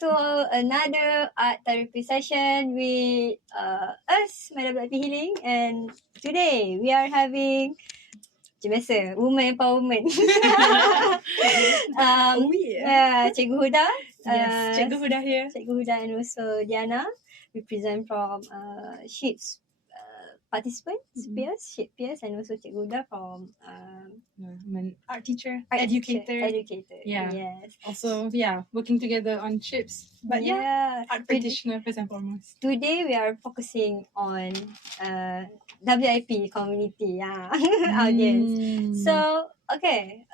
to another art therapy session with us, Madam Black Healing, and today we are having macam biasa, woman empowerment. Oh yeah. Cikgu Huda. Yes, Cikgu Huda here. Cikgu Huda and also Diana. We present from Sheep's participants, Sheep peers, and also Cikgu Huda from I'm an art teacher, art educator. Educator. Yeah. Yes. Also, working together on ships. But art practitioner first and foremost. Today we are focusing on WIP community audience. So okay,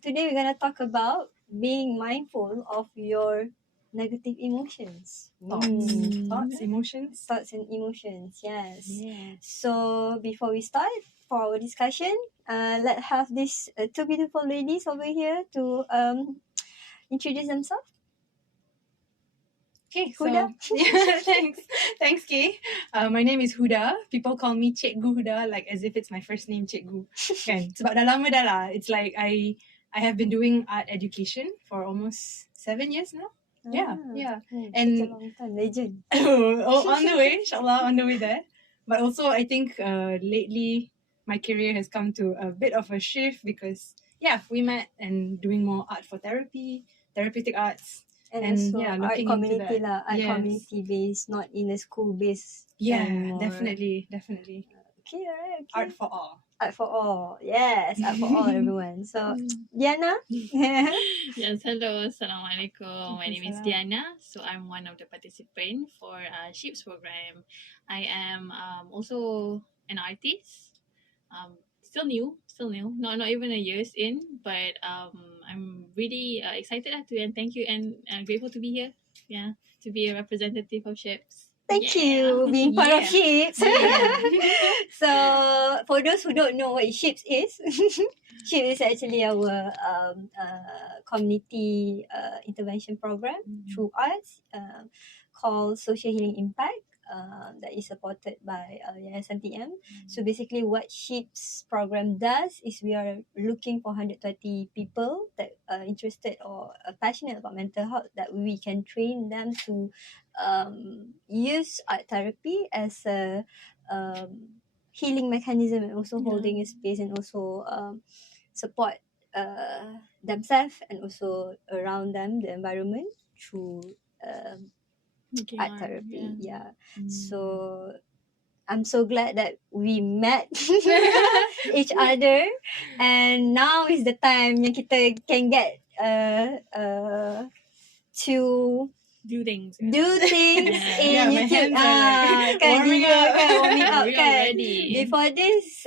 today we're gonna talk about being mindful of your negative emotions. Thoughts, emotions. Thoughts and emotions, yes. So before we start for our discussion, let's have these two beautiful ladies over here to introduce themselves. Okay, Huda. So thanks, Kay. My name is Huda. People call me Cikgu Huda, like as if it's my first name, Cikgu. Kan? Sebab dah lama dah lah. It's like I have been doing art education for almost 7 years now. Yeah. And such a long time, legend. On the way, inshallah, on the way there. But also, I think lately my career has come to a bit of a shift because we met and doing more art for therapy, therapeutic arts. And also art community that. art community based, not in a school based. Yeah, definitely. Okay, alright. Okay. Art for all. Art for all. Yes, art for all, everyone. So, Diana? Yes, hello. Assalamualaikum. My name is Diana. So, I'm one of the participants for SHIPS program. I am also an artist. Still new. Not even a years in, but I'm really excited to and thank you and grateful to be here. Yeah, to be a representative of SHIPS. Thank you being part of SHIPS. So for those who don't know what SHIPS is, SHIPS is actually our community intervention program through arts called Social Healing Impact. That is supported by Yayasan TM. So basically what SHIPS program does is we are looking for 120 people that are interested or passionate about mental health, that we can train them to use art therapy as a healing mechanism and also holding a space and also support themselves and also around them, the environment, through art therapy. So I'm so glad that we met each other, and now is the time yang kita can get to do things in my YouTube. hands are like warming up. We are ready. Before this,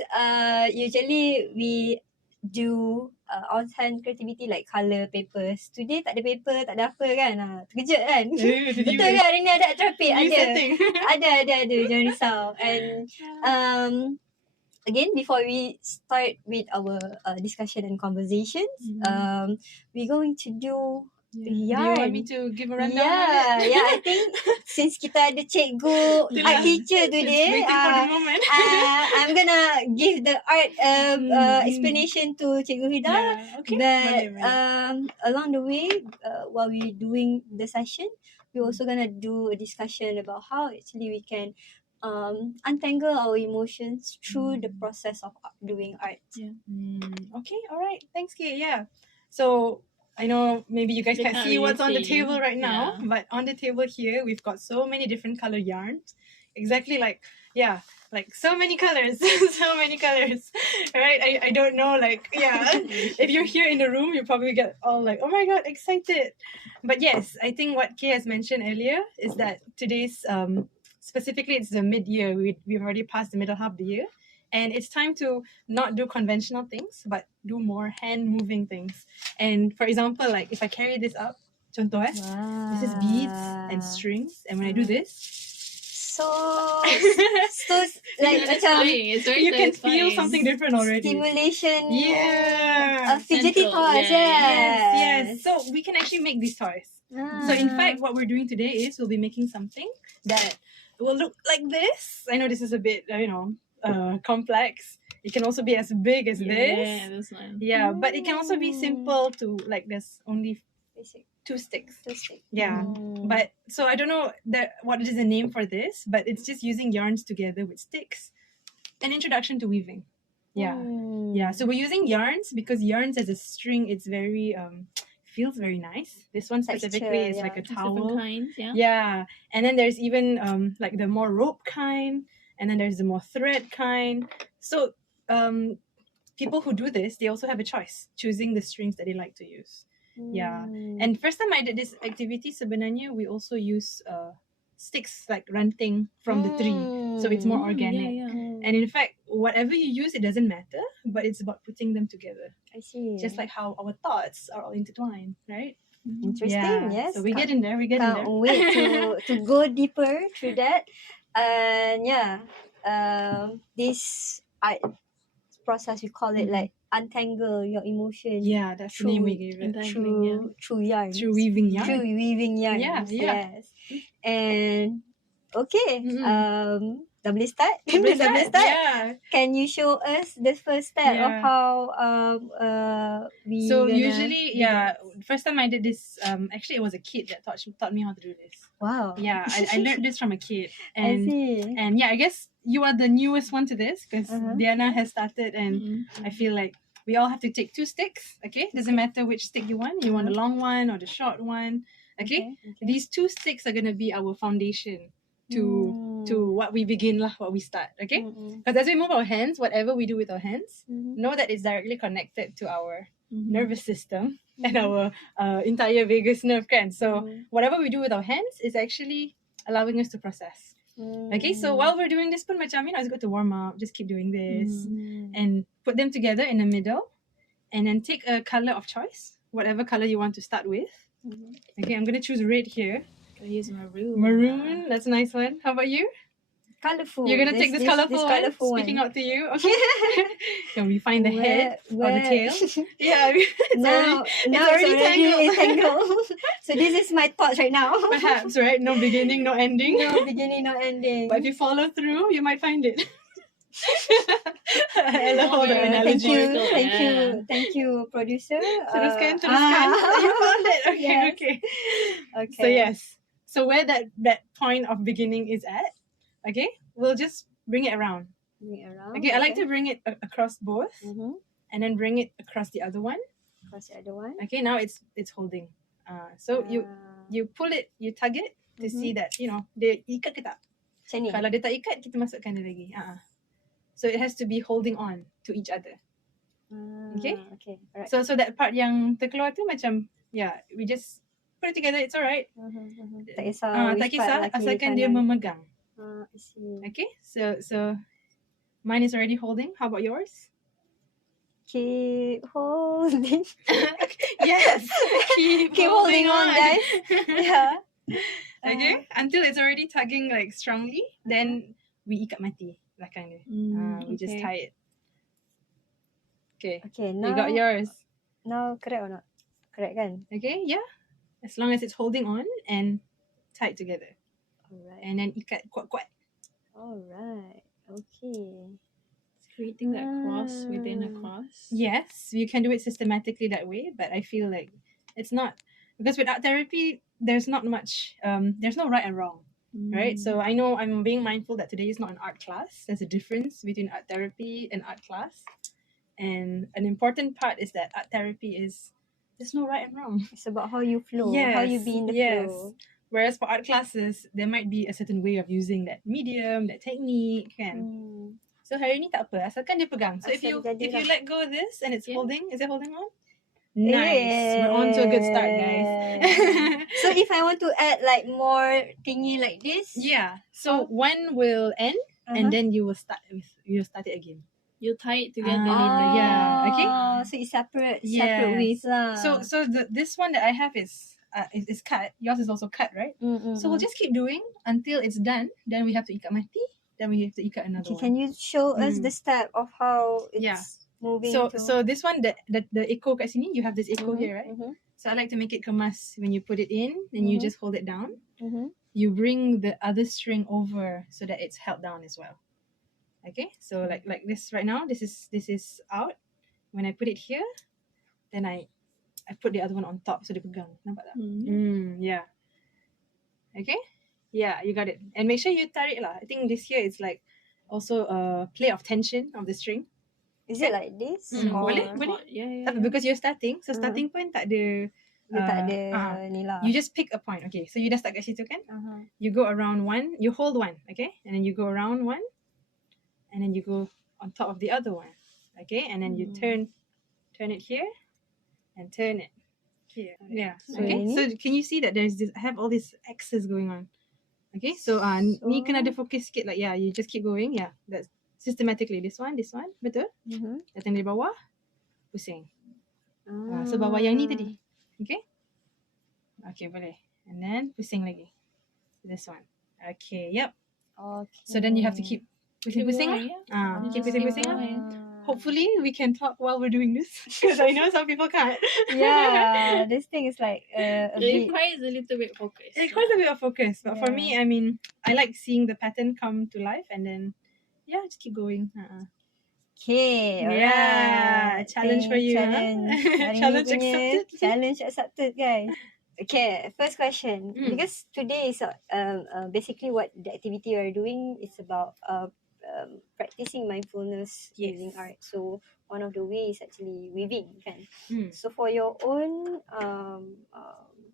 usually we do on-hand creativity like colour papers. Today tak ada paper, tak ada apa kan. Terkejut kan. Betul kan, hari ni ada terapi? Ada, jangan risau. And again, before we start with our discussion and conversations, we're going to do yarn. Do you want me to give a rundown on it? I think since kita ada cikgu art teacher today, waiting for the moment. I'm gonna give the art explanation to Cikgu Huda. Okay. But along the way, while we're doing the session, we're also gonna do a discussion about how actually we can untangle our emotions through the process of doing art. Okay, all right. Thanks, Kate. So I know maybe you guys can't see what's on the table right now, but on the table here we've got so many different color yarns. Exactly like so many colors. Right? I don't know, if you're here in the room, you probably get all like, oh my god, excited. But yes, I think what Kay has mentioned earlier is that today's specifically it's the mid-year. We've already passed the middle half of the year. And it's time to not do conventional things, but do more hand-moving things. And for example, like if I carry this up, contoh this is beads and strings. And when I do this, so like macam you can feel something different already. Stimulation. Fidgety toys. Yes. So we can actually make these toys. So in fact, what we're doing today is we'll be making something that will look like this. I know this is a bit, complex. It can also be as big as this. This one. But it can also be simple to like there's only 2 sticks. Interesting. Yeah. But so I don't know what is the name for this, but it's just using yarns together with sticks. An introduction to weaving. Yeah. Yeah. So we're using yarns because yarns as a string, it's very feels very nice. This one specifically is like a There's towel. different kinds, yeah. Yeah. And then there's even like the more rope kind, and then there's the more thread kind. So people who do this, they also have a choice choosing the strings that they like to use. Yeah. And first time I did this activity, sebenarnya we also use sticks like ranting from the tree, so it's more organic. Yeah. And in fact, whatever you use, it doesn't matter, but it's about putting them together. I see. Just like how our thoughts are all intertwined, right? Interesting. Yeah. Yes. So we get in there. Can't wait to go deeper through that. And yeah, this art process, we call it like untangle your emotion. Yeah, that's the name we gave it. Through yarns. Through weaving yarn. Through weaving yarns. Yeah. Yes. And okay. Dah boleh start? Dah boleh start? Yeah. Can you show us the first step of how we So gonna usually, first time I did this, actually it was a kid that taught me how to do this. Wow. Yeah, I learned this from a kid. I And see. and yeah, I guess you are the newest one to this because Diana has started, and I feel like we all have to take 2 sticks. Okay, doesn't matter which stick you want. You want the long one or the short one. Okay, these 2 sticks are gonna be our foundation to what we begin lah, what we start. Okay, because as we move our hands, whatever we do with our hands, know that it's directly connected to our nervous system and our entire vagus nerve, kan? So whatever we do with our hands is actually allowing us to process. Okay, so while we're doing this pun macam, it's good to warm up, just keep doing this and put them together in the middle, and then take a color of choice, whatever color you want to start with. Okay, I'm gonna choose red here. I'll use maroon. Maroon, that's a nice one. How about you? Colorful. You're gonna take this colorful one, speaking out to you. Okay. Can we find the head or the tail? Yeah, it's already tangled. So this is my thoughts right now. Perhaps, right? No beginning, no ending. No beginning, no ending. But if you follow through, you might find it. I love all the Thank analogies. Thank you, producer. Teruskan. You found it. Okay. So yes. So where that point of beginning is at, okay, we'll just bring it around. Okay, I like to bring it across both, and then bring it across the other one. Okay, now it's holding. So you pull it, you tug it to see that dia ikat ke tak. Kalau dia tak ikat, kita masukkan dia lagi. So it has to be holding on to each other. Okay. Alright. So that part yang terkeluar tu macam, we just put it together. It's alright. Tak kisah. Tak kisah, asalkan dia memegang. I see. Okay, so mine is already holding. How about yours? Keep holding. Yes. Keep holding on, guys. Yeah. Okay, until it's already tugging like strongly, then we ikat mati belakang dia. We just tie it. Okay, now you got yours. Now correct or not? Correct kan? Okay, yeah. As long as it's holding on and tied together. Alright. And then ikat kuat-kuat. Alright. Okay. It's creating that cross within a cross. Yes, you can do it systematically that way, but I feel like it's not, because with art therapy, there's not much, there's no right and wrong, right? So I know I'm being mindful that today is not an art class. There's a difference between art therapy and art class. And an important part is that art therapy is, there's no right and wrong. It's about how you flow, how you be in the flow. Whereas for art classes, there might be a certain way of using that medium, that technique, kan. So hari ni tak apa, asalkan dia pegang. So if you let go of this and it's holding, is it holding on? Nice. We're on to a good start, guys. So if I want to add like more thingy like this, so one will end and then you'll start it again. You'll tie it together later. Okay. So it's separate ways lah. So this one that I have is cut. Yours is also cut, right? So we'll just keep doing until it's done. Then we have to ikat mati. Then we have to ikat another one. Can you show us the step of how it's moving? So this one, the echo kat sini, you have this echo here, right? So I like to make it kemas. When you put it in, then you just hold it down. You bring the other string over so that it's held down as well. Okay, so like this right now, this is out. When I put it here, then I I put the other one on top so dia pegang. Nampak tak? Yeah. Okay? Yeah, you got it. And make sure you tarik lah. I think this here is like also a play of tension of the string. Is it like this? Or Boleh? Yeah. Tapi because you're starting, so starting point tak ada dia tak ada ni lah. you just pick a point. Okay, so you dah start kat situ kan? You go around one, you hold one, okay? And then you go around one, and then you go on top of the other one, okay? And then you turn it here, and turn it here. Yeah. So Okay. ini? So can you see that there's this? I have all these X's going on. Okay. So ni kena ada focus sikit. Like yeah, you just keep going. Yeah. That's systematically this one, betul? Datang dari bawah, pusing. So bawah yang ni tadi. Okay. Okay, boleh. And then pusing lagi. This one. Okay. Yep. Okay. So then you have to keep pusing-pusing lah. Keep pusing-pusing lah. Hopefully we can talk while we're doing this because I know some people can't. Yeah, this thing is like a It bit. requires a little bit focus. It requires a bit of focus, but for Yeah. me, I mean, I like seeing the pattern come to life, and then yeah, just keep going. Okay, Yeah, alright. challenge for you, huh? Challenge. Hari Challenge ni punya accepted. Challenge accepted, guys. Okay, first question. Because today is basically what the activity we are doing is about practicing mindfulness using art. So one of the ways is actually weaving, kan? So for your own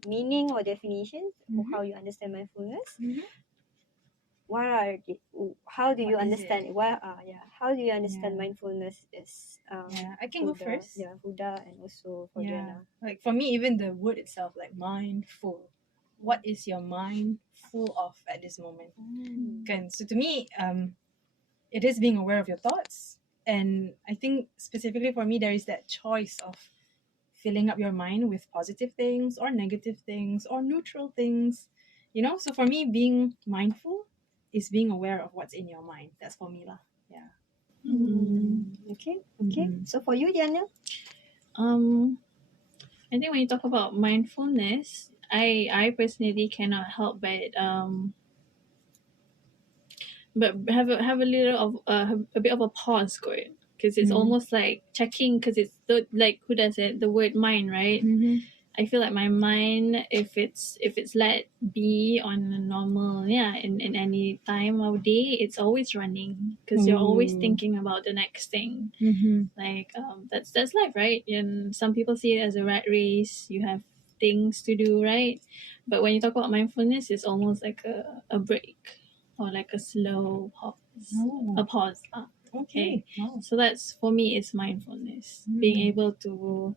meaning or definition of how you understand mindfulness, what are how do you What is understand it? how do you understand Yeah. mindfulness is Yeah, I can go Huda, first. Huda, and also for Yeah, Diana. like for me, even the word itself, like mindful. What is your mind full of at this moment? Kan? So to me, it is being aware of your thoughts, and I think specifically for me, there is that choice of filling up your mind with positive things or negative things or neutral things. You know, so for me, being mindful is being aware of what's in your mind. That's for me lah. Yeah. Okay. So for you, Diana? I think when you talk about mindfulness, I personally cannot help but have a little of a bit of a pause going, because it's almost like checking, because it's like who does it, the word mind, right? I feel like my mind, if it's let be on a normal, in any time of day, it's always running, because you're always thinking about the next thing. Like that's life, right? And some people see it as a rat race. You have things to do, right? But when you talk about mindfulness, it's almost like a break, or like a slow pause, a pause. Okay. Wow. So that's, for me, it's mindfulness, being able to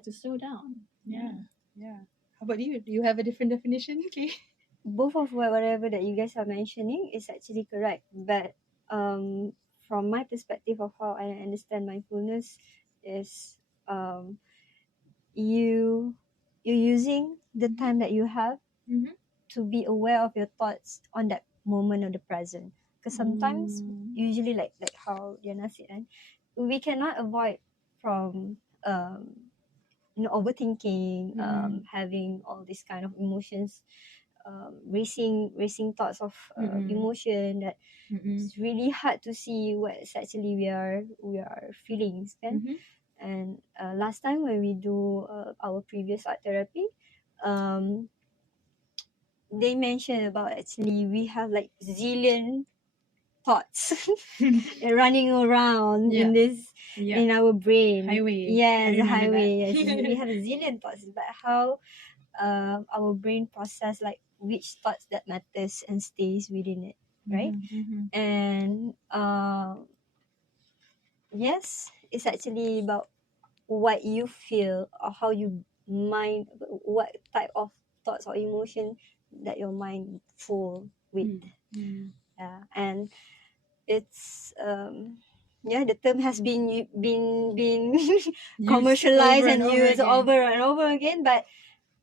to slow down. Yeah. How about you? Do you have a different definition? Okay. Both of whatever that you guys are mentioning is actually correct, but from my perspective of how I understand mindfulness is you using the time that you have to be aware of your thoughts on that moment of the present. Because sometimes, usually like how Diana said, we cannot avoid from overthinking, having all these kind of emotions, racing thoughts of emotion that it's really hard to see what's actually we are feeling, kan? And last time when we do our previous art therapy, they mentioned about actually we have like zillion thoughts running around in this in our brain. Highway. Yes, I the remember highway. that. Yes, we have a zillion thoughts, but how our brain process like which thoughts that matters and stays within it, right? And yes, it's actually about what you feel or how you mind, what type of thoughts or emotion that your mind full with. Yeah, and it's the term has been commercialized and used over and over again, but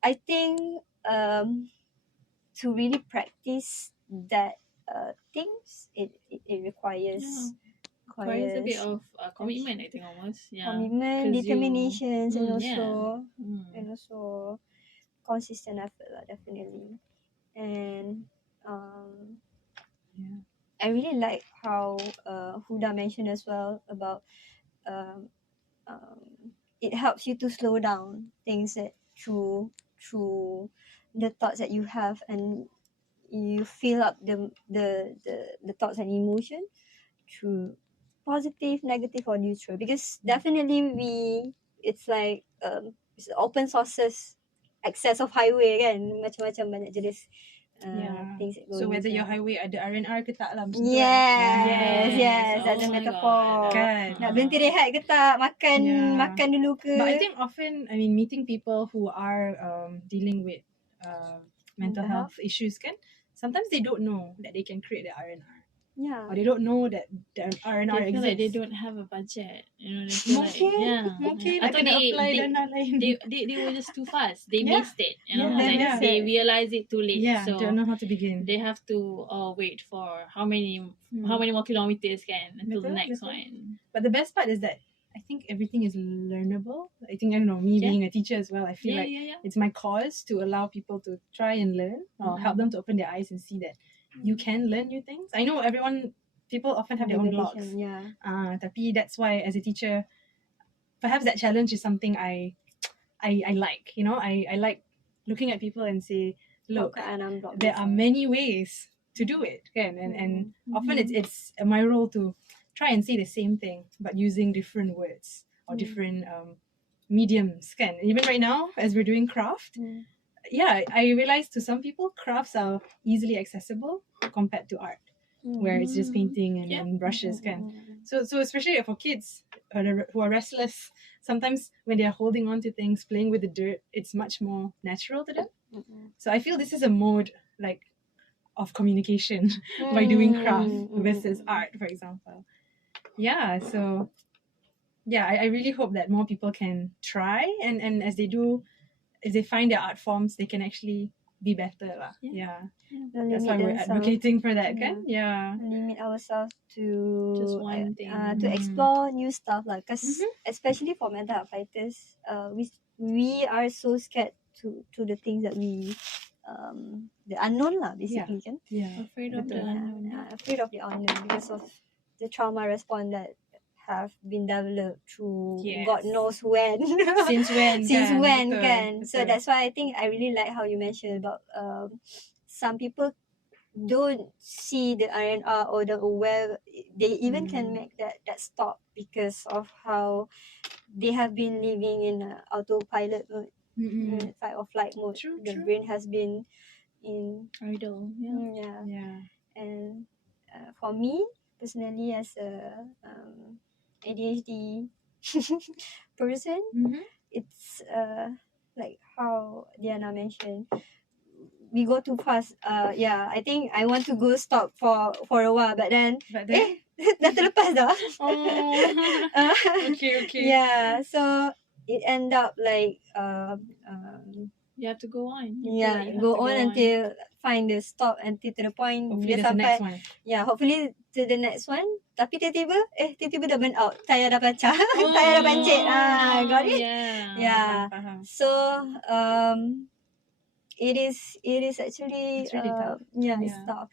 I think to really practice that things, it requires Requires a bit of commitment, I think, almost. commitment, 'Cause determinations, and yeah. also consistent effort lah, definitely. And I really like how Huda mentioned as well about um, it helps you to slow down things that through the thoughts that you have, and you fill up the thoughts and emotion through positive, negative, or neutral. Because definitely it's like it's open sources, access of highway kan, macam-macam banyak jenis things that go So whether your inside. highway ada R&R ke tak lah macam tu kan. Yes, Yes. that's Oh a my metaphor. God. Kan. Nak berhenti rehat ke tak? Makan Yeah. makan dulu ke? But I think often, meeting people who are dealing with mental Mental health issues kan, sometimes they don't know that they can create the R&R. Yeah. Or they don't know that the R&R They feel exists. like they don't have a budget. You know, they feel Mungkin, like mungkin Atau akan apply dana lain. they were just too fast. They Yeah. missed it. You know, Yeah, like yeah. they realize it too late. Yeah, So don't know how to begin. they have to wait for how many more kilometers can until the Betul, next betul. one. But the best part is that I think everything is learnable. I think, I don't know, me Yeah. being a teacher as well, I feel like it's my cause to allow people to try and learn, or help them to open their eyes and see that you can learn new things. I know people often have their own blocks. Yeah. Tapi that's why as a teacher, perhaps that challenge is something I like. You know, I like looking at people and say, look, there are many ways to do it, kan? And often it's my role to try and say the same thing but using different words or different mediums, kan? Even right now as we're doing craft, yeah, I realize to some people crafts are easily accessible compared to art, where it's just painting and brushes, kan? So especially for kids who are restless, sometimes when they are holding on to things, playing with the dirt, it's much more natural to them. So I feel this is a mode like of communication by doing craft versus art, for example. Yeah, so yeah, I really hope that more people can try, and as they do, if they find their art forms, they can actually be better lah. Yeah. That's why we're advocating for that, kan? Yeah. Limit ourselves to Just one thing. to explore new stuff, like, because especially for mental health fighters, we are so scared to the things that the unknown lah, basically, kan? Yeah. Afraid of the unknown. Afraid of the unknown because of the trauma response that have been developed through God knows when. Since when? Betul, kan? Betul. So that's why I think I really like how you mentioned about some people don't see the R&R or the aware, they even can make that stop because of how they have been living in autopilot mode, fight or flight mode. True, the true. brain has been in Idol. yeah. And for me personally, as a ADHD person, it's like how Diana mentioned, we go too fast. I think I want to go stop for a while, but then dah terlepas dah. Okay. Yeah, so it end up like You have to go on. go on until find the stop, until to the point Hopefully dia there's the sampai next one. hopefully to the next one. Tapi tiba-tiba dah burn out, tayar dah pecah, tayar dah pancit. Got it? Yeah. Faham. So it is actually It's really tough. it's tough,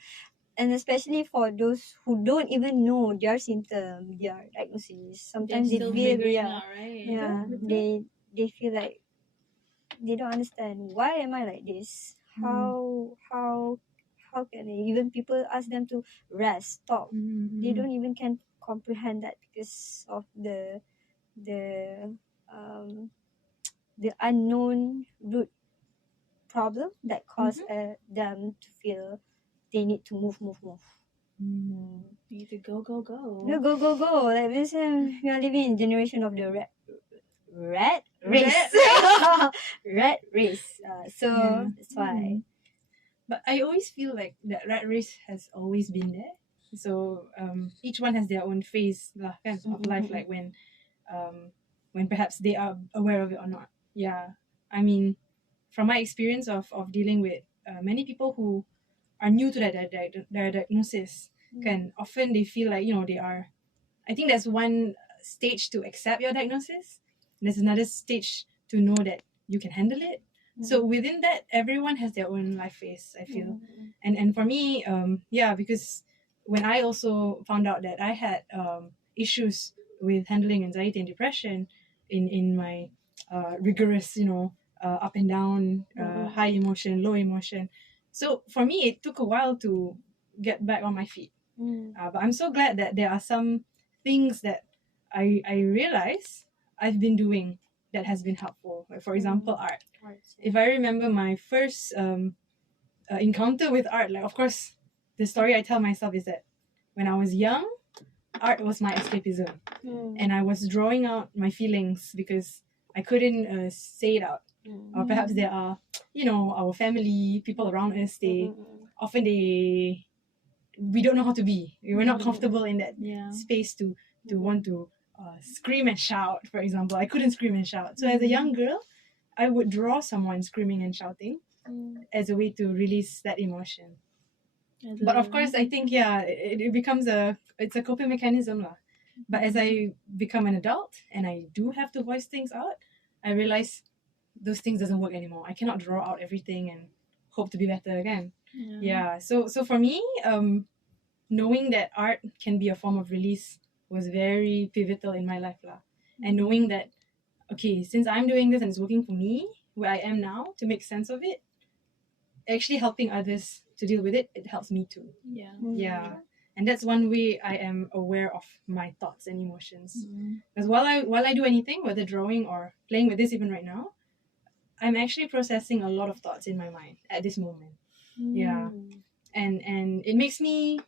and especially for those who don't even know their symptom, their diagnosis. Sometimes they still feel figuring out, right? they feel like they don't understand, why am I like this? How can I? Even people ask them to rest, stop. They don't even can comprehend that because of the unknown root problem that cause them to feel they need to move. You need to go. No, go. Like this, we are living in generation of the rat race. Rat race. So that's why. But I always feel like that rat race has always been there. So each one has their own phase lah, kan, of life, like when perhaps they are aware of it or not. Yeah, I mean, from my experience of dealing with many people who are new to their diagnosis, can often they feel like, they are. I think there's one stage to accept your diagnosis. There's another stage to know that you can handle it. So within that, everyone has their own life phase, I feel. And for me, because when I also found out that I had issues with handling anxiety and depression, in my rigorous, up and down, high emotion, low emotion. So for me, it took a while to get back on my feet. But I'm so glad that there are some things that I realize I've been doing that has been helpful. Like for example, art. If I remember my first encounter with art, like of course, the story I tell myself is that when I was young, art was my escapism, and I was drawing out my feelings because I couldn't say it out. Or perhaps there are, our family, people around us, often we don't know how to be. We're not comfortable in that space to want to scream and shout, for example. I couldn't scream and shout. So as a young girl, I would draw someone screaming and shouting as a way to release that emotion. But of course, I think, it becomes it's a coping mechanism lah. But as I become an adult and I do have to voice things out, I realize those things doesn't work anymore. I cannot draw out everything and hope to be better again. Yeah. So for me, knowing that art can be a form of release was very pivotal in my life lah. And knowing that, okay, since I'm doing this and it's working for me, where I am now, to make sense of it, actually helping others to deal with it, it helps me too. Yeah. And that's one way I am aware of my thoughts and emotions. Because while I do anything, whether drawing or playing with this even right now, I'm actually processing a lot of thoughts in my mind at this moment. Yeah. And it makes me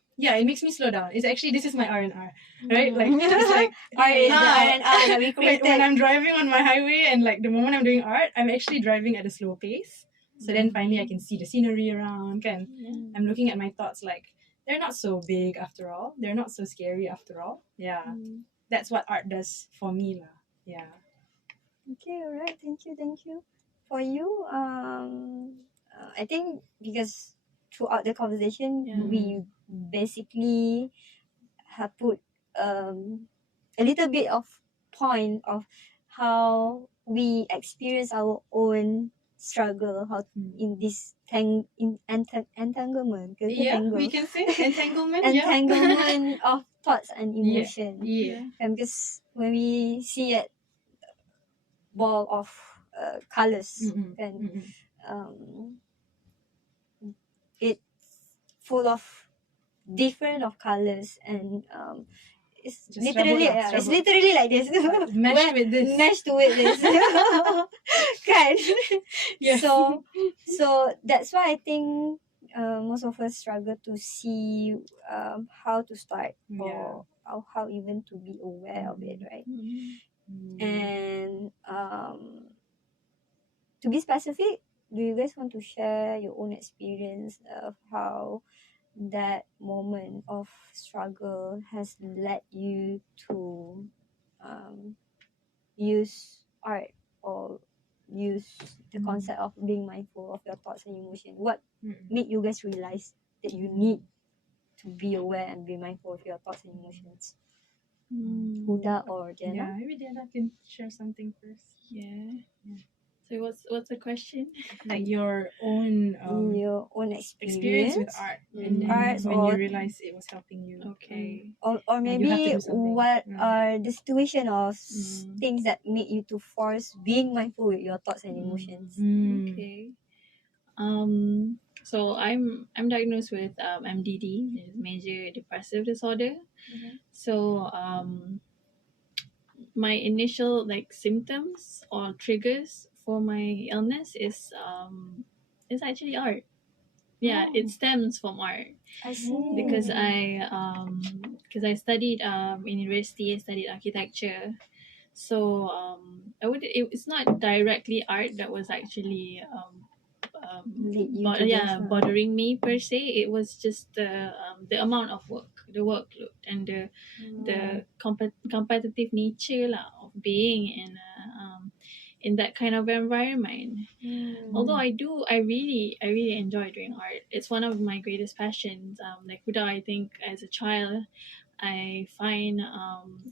slow down. It's actually, this is my R&R, right? Like it's like art is the R&R that we created. when I'm driving on my highway and like the moment I'm doing art, I'm actually driving at a slow pace. So then finally I can see the scenery around. I'm looking at my thoughts like they're not so big after all. They're not so scary after all. Yeah. That's what art does for me lah. Yeah. Okay, alright. Thank you. For you, I think because throughout the conversation, we basically have put a little bit of point of how we experience our own struggle, how in this entanglement, We can say entanglement. entanglement of thoughts and emotion. Yeah. Because when we see a ball of colors, it's full of different of colors, and it's Just literally it's literally like this. Meshed with this. Meshed with this. Kan? Yes. So that's why I think most of us struggle to see how to start or how even to be aware of it, right? And to be specific, do you guys want to share your own experience of how that moment of struggle has led you to use art or use the concept of being mindful of your thoughts and emotions? What made you guys realize that you need to be aware and be mindful of your thoughts and emotions? Huda or Jenna? Yeah, maybe Jenna can share something first. Yeah. So what's the question? Like your own experience with art, and arts, when or you realized it was helping you. Okay. or maybe you have to do something. what are the situation of things that make you to force being mindful with your thoughts and emotions? Okay. So I'm diagnosed with MDD, major depressive disorder. So my initial symptoms or triggers for my illness is actually art. Yeah, it stems from art. I see. Because I studied in university. I studied architecture. So it's not directly art that was actually bothering me per se. It was just the amount of work, the workload, and the competitive nature lah of being in that kind of environment. Although I really enjoy doing art. It's one of my greatest passions. Like Huda, I think as a child, I find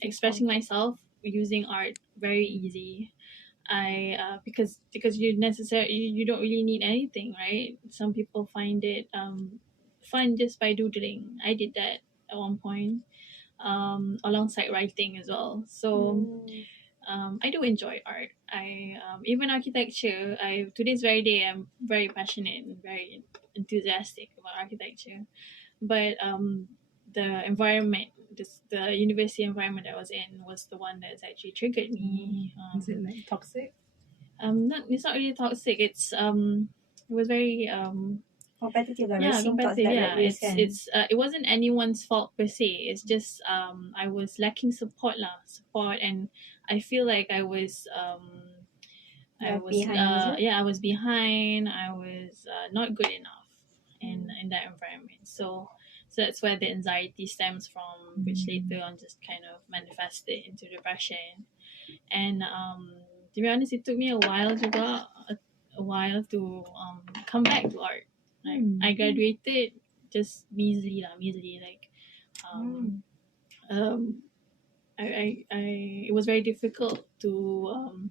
expressing myself using art very easy. Because you don't really need anything, right? Some people find it fun just by doodling. I did that at one point, alongside writing as well. So I do enjoy art. I even architecture. Today's very day. I'm very passionate and very enthusiastic about architecture. But the environment, the university environment I was in was the one that's actually triggered me. Is it like toxic? Not it's not really toxic. It was very Competitive lah, yeah, racing thoughts competitive. that Yeah, rebellious kan. it wasn't anyone's fault per se. It's just I was lacking support, and I feel like I was Behind, is it? yeah, I was behind. I was not good enough in that environment. So that's where the anxiety stems from, which later on just kind of manifested into depression. And to be honest, it took me a while juga, a while to come back to art. Like I graduated just measly like um, um I it was very difficult to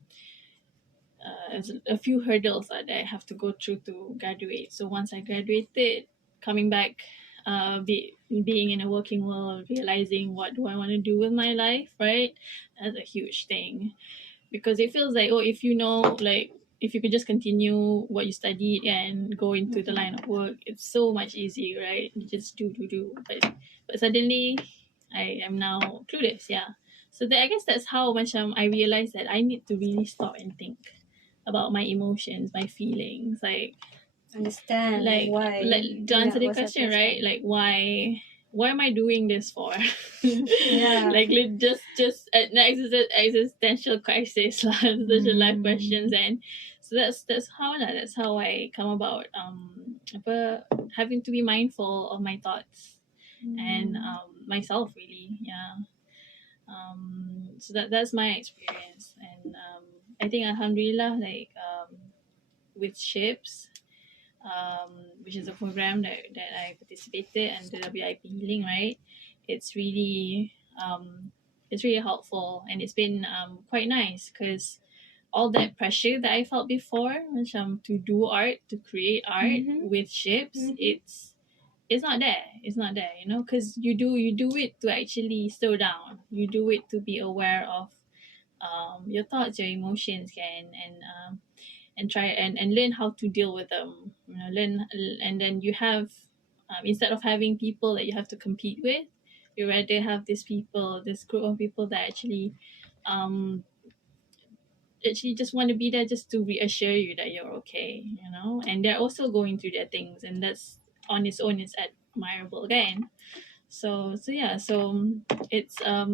there's a few hurdles that I have to go through to graduate. So once I graduated, coming back, being in a working world, realizing what do I want to do with my life, right? That's a huge thing because it feels like, oh, if you know, like, if you could just continue what you studied and go into the line of work, it's so much easier, right? You just do. But suddenly, I am now clueless, yeah. So that, I guess that's how much I realized that I need to really stop and think about my emotions, my feelings, Understand why. to answer the what's question, right? happening. Like why am I doing this for? Yeah. Like just an existential crisis lah, existential life questions. And so that's how I come about having to be mindful of my thoughts and myself, really, yeah. So that's my experience. And I think alhamdulillah, like with ships, which is a program that I participated and the WIP healing, right? It's really it's really helpful, and it's been quite nice because all that pressure that I felt before, to do art, to create art with ships, it's not there. It's not there, because you do it to actually slow down. You do it to be aware of your thoughts, your emotions, and try and learn how to deal with them. Learn, and then you have instead of having people that you have to compete with, you rather have this group of people that um actually just want to be there just to reassure you that you're okay, and they're also going through their things, and that's on its own is admirable again. So yeah, so it's yeah,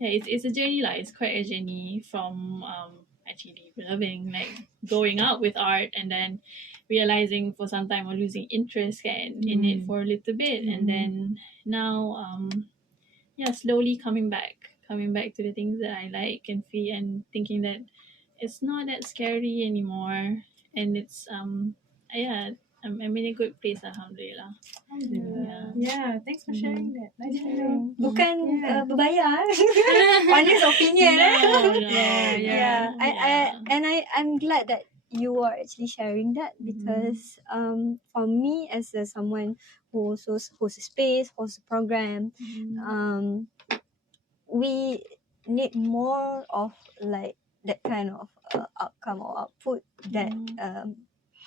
it's a journey, like it's quite a journey from actually loving, like, going out with art, and then realizing for some time or losing interest in it for a little bit, and then now yeah, slowly coming back to the things that I like and feel, and thinking that it's not that scary anymore, and it's yeah, I'm in a good place, alhamdulillah. Yeah, thanks for sharing that. Nice sharing. Bukan berbayar. Honest opinion. No, Yeah. yeah. I'm glad that you are actually sharing that, because for me, as someone who also hosts a space, hosts a program, we need more of like that kind of outcome or output, that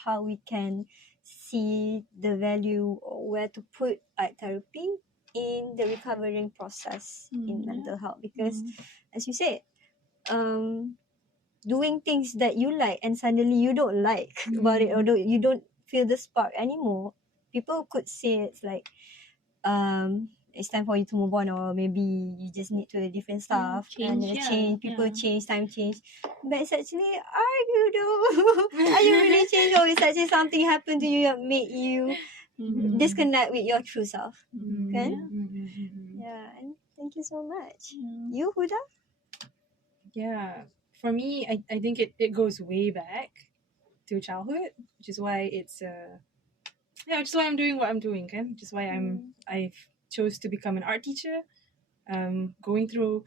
how we can see the value or where to put art therapy in the recovering process in mental health. Because as you said, doing things that you like and suddenly you don't like about it, or you don't feel the spark anymore, people could say it's like it's time for you to move on, or maybe you just need to do different stuff, and change, yeah, change, people yeah. change, time change. But it's actually, are you though? Are you really changed, or is actually something happened to you that made you disconnect with your true self? Kan? Yeah, and thank you so much. You, Huda? Yeah, for me, I think it goes way back to childhood, which is why it's yeah, which is why I'm doing what I'm doing, okay? Which is why I chose to become an art teacher, going through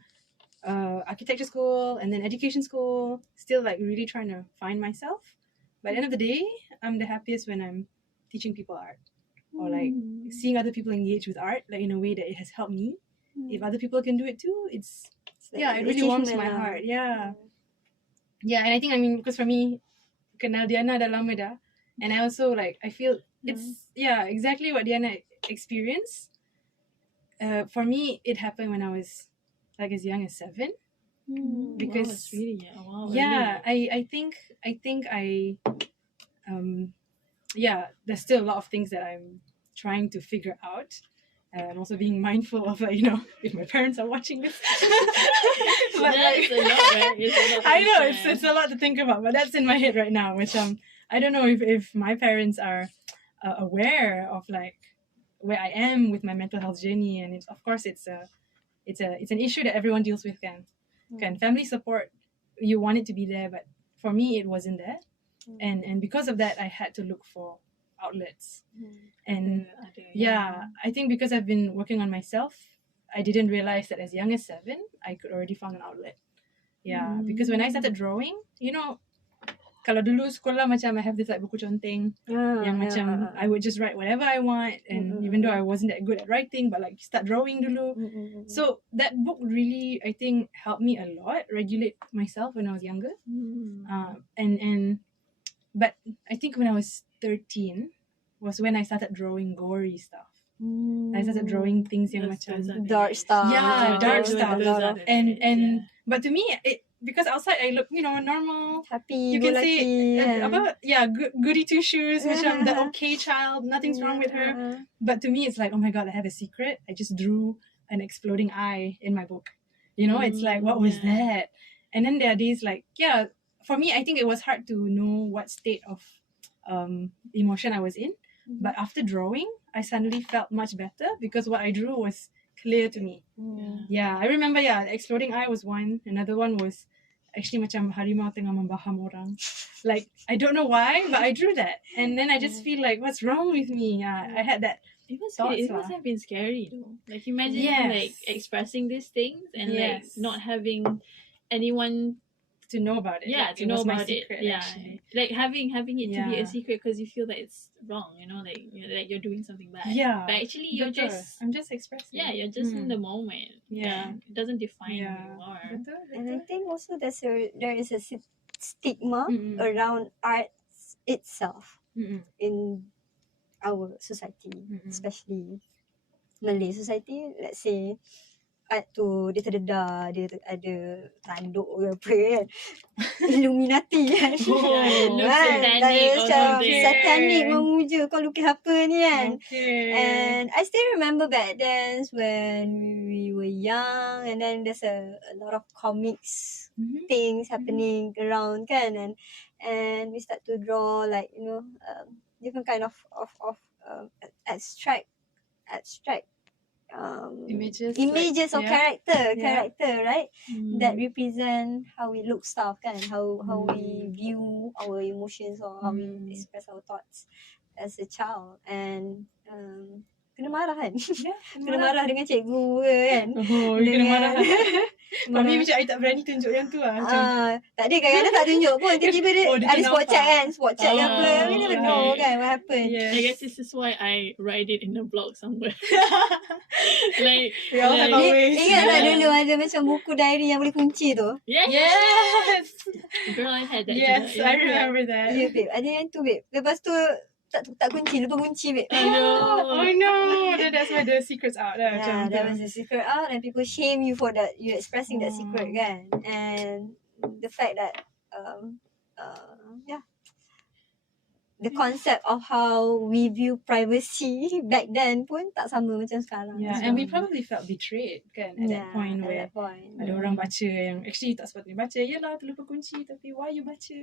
architecture school and then education school, still like really trying to find myself. But at the end of the day, I'm the happiest when I'm teaching people art, or like seeing other people engage with art, like in a way that it has helped me. If other people can do it too, it's like yeah, it really warms my achievement lah. heart. Yeah, and I think, I mean, because for me, kenal Diana dah lama dah, and I also like, I feel it's exactly what Diana experienced. For me, it happened when I was like as young as 7, because wow, it's really yeah, really. I think I there's still a lot of things that I'm trying to figure out. And also being mindful of, like, you know, if my parents are watching this. But That's a lot, right? It's a lot to I know share. it's a lot to think about, but that's in my head right now, which I don't know if my parents are aware of like where I am with my mental health journey, and of course it's an issue that everyone deals with. Can family support, you want it to be there, but for me it wasn't there, and because of that I had to look for outlets. And I think because I've been working on myself, I didn't realize that as young as 7 I could already found an outlet. Because when I started drawing, you know, kalau dulu sekolah macam I have this like buku conteng yang macam I would just write whatever I want, and even though I wasn't that good at writing, but like start drawing dulu. So that book really, I think, helped me a lot regulate myself when I was younger. But I think when I was 13 was when I started drawing gory stuff. I started drawing things yang macam dark stuff. Yeah, dark stuff. A lot of And but to me, it, because outside I look, you know, normal, happy, you can go say lucky, goody two shoes, macam the okay child, nothing's wrong with her. But to me it's like, oh my god, I have a secret. I just drew an exploding eye in my book. You know, it's like, what was that? And then there are days like, for me I think it was hard to know what state of emotion I was in. But after drawing, I suddenly felt much better because what I drew was clear to me. I remember, exploding eye was one. Another one was actually macam harimau tengah membaham orang. Like, I don't know why, but I drew that. And then I just feel like, what's wrong with me? I had that. It must have been scary though. Like, imagine like expressing these things and like not having anyone to know about it. Yeah, like, to know about secret, it. Yeah, actually. like having it to be a secret because you feel that it's wrong. You know, like you're doing something bad. Yeah, but actually you're I'm just expressing. Yeah, you're just in the moment. Yeah, it doesn't define who you are. And I think also there is a stigma around art itself in our society, especially Malay society. Let's say art tu dia terdedah, dia ada tanduk ke apa kan. Illuminati kan. Macam satanic memuja kau lukis apa ni kan. And I still remember back then when we were young, and then there's a lot of comics things happening around kan, and we start to draw like, you know, different kind of abstract images of character, right? That represent how we look stuff kan, how we view our emotions or how we express our thoughts as a child. And kena marah kan. Kena marah dengan cikgu ke kan. Kena marah. Mami macam I tak berani tunjuk yang tu lah. Tak ada, kadang-kadang tak tunjuk pun. Tiba-tiba dia ada spot check kan. Spot check ke apa. We never know kan what happened. I guess this is why I write it in a blog somewhere. Like, we all have our ways. Ingat tak dulu ada macam buku diary yang boleh kunci tu? Yes. Girl, I had that. Yes, I remember that. Ya, babe. Ada yang tu, babe. Lepas tu tak kunci, lupa kunci, babe. Oh no. That's why the secret's out. Yeah, that was the secret out, and people shame you for that. You expressing that secret kan. And the fact that the concept of how we view privacy back then pun tak sama macam sekarang. Yeah, and we probably felt betrayed kan at that point where ada orang baca yang actually tak sepatutnya baca. Yelah, terlupa kunci, tapi why you baca?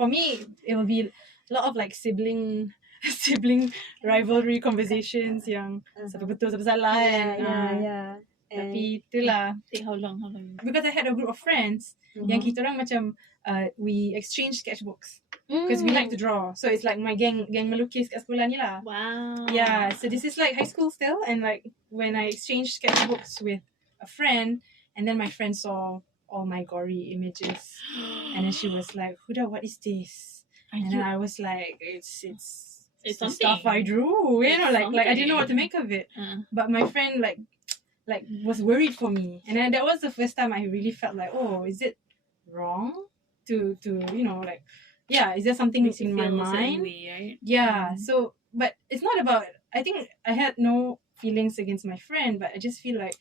For me, it will be a lot of like sibling rivalry conversations yang siapa betul siapa salah kan. Tapi itulah, take how long because I had a group of friends yang kita orang macam we exchange sketchbooks because we like to draw, so it's like my gang melukis kat sekolah ni lah. Wow. Yeah, so this is like high school still, and like when I exchanged sketchbooks with a friend, and then my friend saw all my gory images and then she was like, Huda, what is this? And then I was like, it's the stuff I drew, you know, like I didn't know what to make of it. But my friend like like was worried for me. And then that was the first time I really felt like, oh, is it wrong to like, yeah, is there something Makes you in my feel a certain mind? way, right? Yeah. So, but it's not about, I think I had no feelings against my friend, but I just feel like,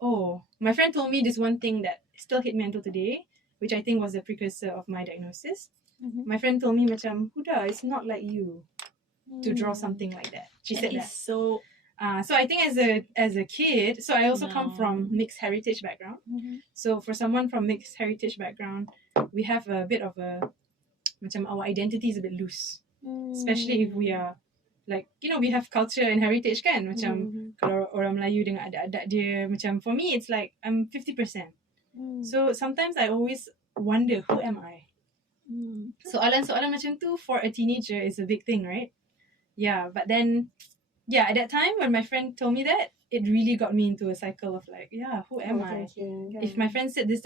oh, my friend told me this one thing that still hit me until today, which I think was the precursor of my diagnosis. Mhm. My friend told me, macam, Huda, it's not like you to draw something like that. She And said it's that. so So I think as a kid, so I also come No. from mixed heritage background. Mhm. So for someone from mixed heritage background, we have a bit of a, macam our identity is a bit loose, especially if we are like, we have culture and heritage kan, macam kalau orang Melayu dengan adat-adat dia, macam for me it's like I'm 50%. So sometimes I always wonder, who am I? Soalan-soalan macam tu for a teenager is a big thing, right? Yeah, but then at that time when my friend told me that, it really got me into a cycle of like, yeah, who am I? If my friend said this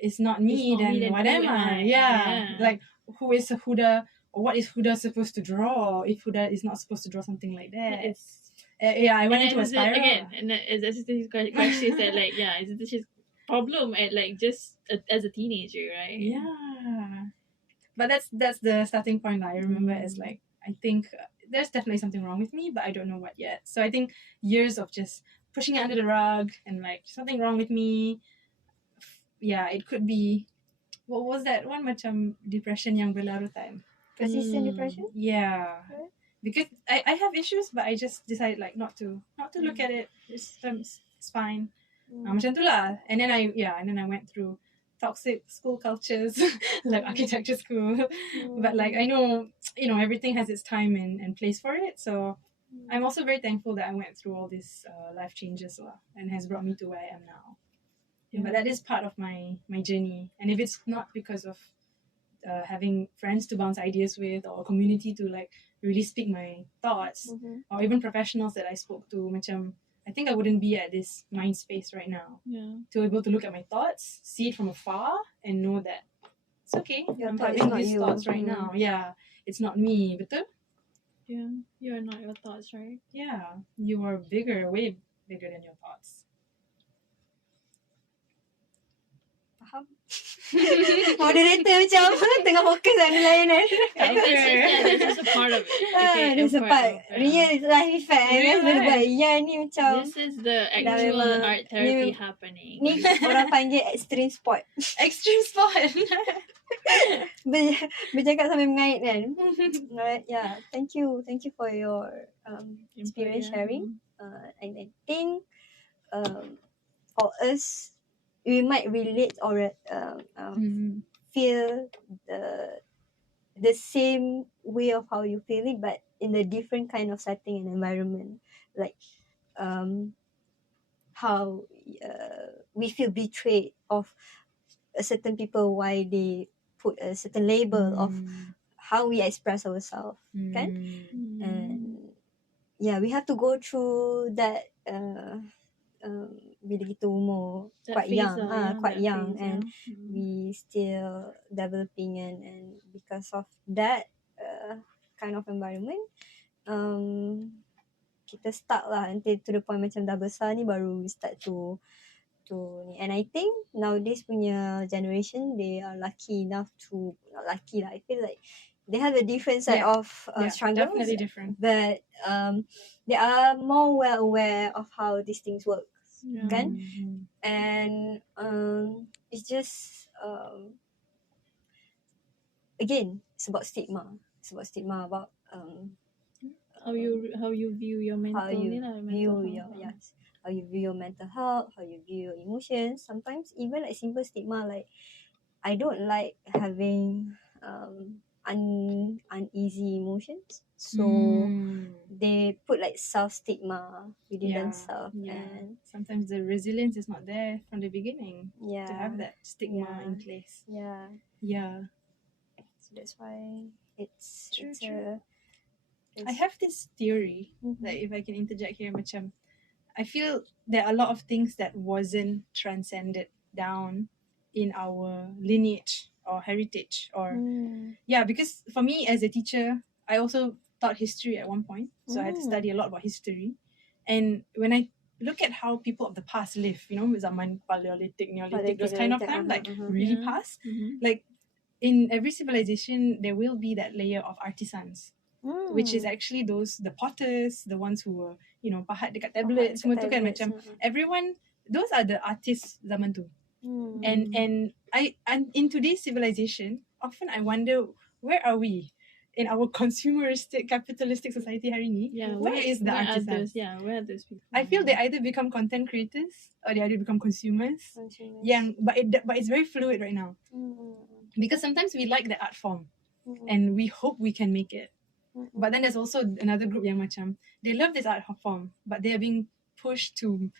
it's not me, then what am I? Yeah. Like, who is a Huda? Or what is Huda supposed to draw if Huda is not supposed to draw something like that? It's I went into a spiral. again, and it's this question that like, yeah, is this his problem at like just as a teenager, right? Yeah. But that's the starting point. I remember as like, I think there's definitely something wrong with me, but I don't know what yet. So I think years of just pushing it under the rug and like, something wrong with me. Yeah, it could be, what was that one, macam depression yang berlarutan. Persistent depression. Yeah. Right. Because I have issues, but I just decided like not to look at it. It's fine. Macam tu lah. And then I went through toxic school cultures like architecture school. But like, I know, everything has its time and place for it. So I'm also very thankful that I went through all these life changes and has brought me to where I am now. Yeah. But that is part of my journey. And if it's not because of having friends to bounce ideas with, or a community to like really speak my thoughts, or even professionals that I spoke to, macam, I think I wouldn't be at this mind space right now. Yeah. To be able to look at my thoughts, see it from afar, and know that it's okay. Your I'm thought is having not these you. thoughts right now. Yeah, it's not me. Betul? Yeah, you are not your thoughts, right? Yeah, you are bigger, way bigger than your thoughts. Faham? Moderator macam tengah fokus kat benda lain kan. That's just a part of it. Okay, There's a part real life effect kan. Benda buat yang ni macam This is the dah actual memang- art therapy ni- happening. ni orang panggil extreme sport. Extreme sport. Bercakap sambil mengait kan. Alright, yeah. Thank you for your experience sharing. And I think for us, we might relate or feel the same way of how you feel it, but in a different kind of setting and environment. Like how we feel betrayed of a certain people, why they put a certain label of how we express ourselves, kan? And yeah, we have to go through that bila kita umur That quite phase young, lah, quite that young, phase, and yeah. we still developing, and because of that kind of environment, kita stuck lah until to the point macam dah besar ni baru we start to ni. And I think nowadays punya generation, they are lucky enough to, not lucky lah, I feel like they have a different set of struggles, definitely different. but they are more well aware of how these things work, kan? And it's just again, it's about stigma about how you view your mental how you view health. your how you view your mental health, how you view your emotions. Sometimes even like simple stigma like, I don't like having uneasy emotions, so they put like self stigma within themselves. And sometimes the resilience is not there from the beginning to have that stigma in place. So that's why it's true. I have this theory that, if I can interject here, macam, I feel there are a lot of things that wasn't transcended down in our lineage or heritage, or because for me as a teacher, I also taught history at one point, so I had to study a lot about history. And when I look at how people of the past live, you know, zaman Paleolithic, Neolithic, those kind of time, like really Yeah. past. Like in every civilization, there will be that layer of artisans, which is actually the potters, the ones who were, you know, pahat dekat tablet, semua tu kan, macam everyone, those are the artists zaman tu. And in today's civilization, often I wonder, where are we in our consumeristic capitalistic society hari ni? Where is the artisans? Where are those people? I feel they either become content creators or they either become consumers. But it's very fluid right now, because sometimes we like the art form and we hope we can make it. But then there's also another group yang macam they love this art form, but they are being pushed to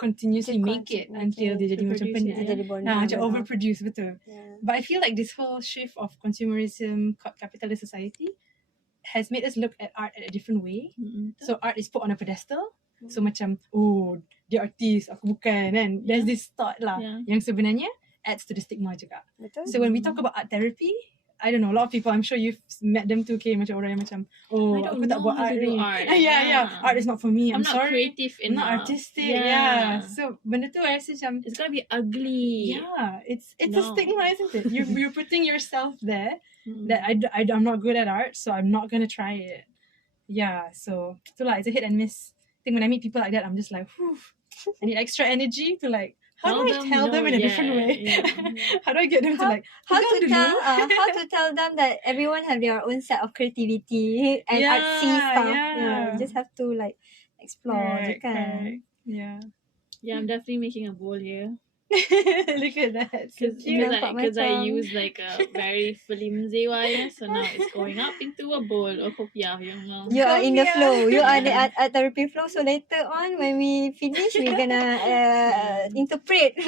continuously make it until dia jadi macam penat. Macam overproduce, betul. But I feel like this whole shift of consumerism, capitalist society has made us look at art in a different way. So art is put on a pedestal. So macam, oh, dia artis, aku bukan, kan. There's this thought lah yang sebenarnya adds to the stigma juga. So when we talk about art therapy, I don't know, a lot of people, I'm sure you've met them too, Kay, macam orang yang macam, oh, aku tak buat art ni. Art is not for me. I'm sorry. Not creative enough. I'm not artistic. So benda tu I rasa macam, it's gonna be ugly. It's a stigma, isn't it? You're putting yourself there that I'm not good at art, so I'm not gonna try it. So it's a hit and miss. I think when I meet people like that, I'm just like, whew, I need extra energy to like, how do I tell them in a different way? How do I get them to like, how to tell them that everyone have their own set of creativity and artsy stuff. You just have to like explore. Correct. I'm definitely making a bowl here. Look at that. Because I use like a very flimsy wire, so now it's going up into a bowl of kopiah. You are in the flow. You are the art therapy flow. So later on, when we finish, we're gonna interpret.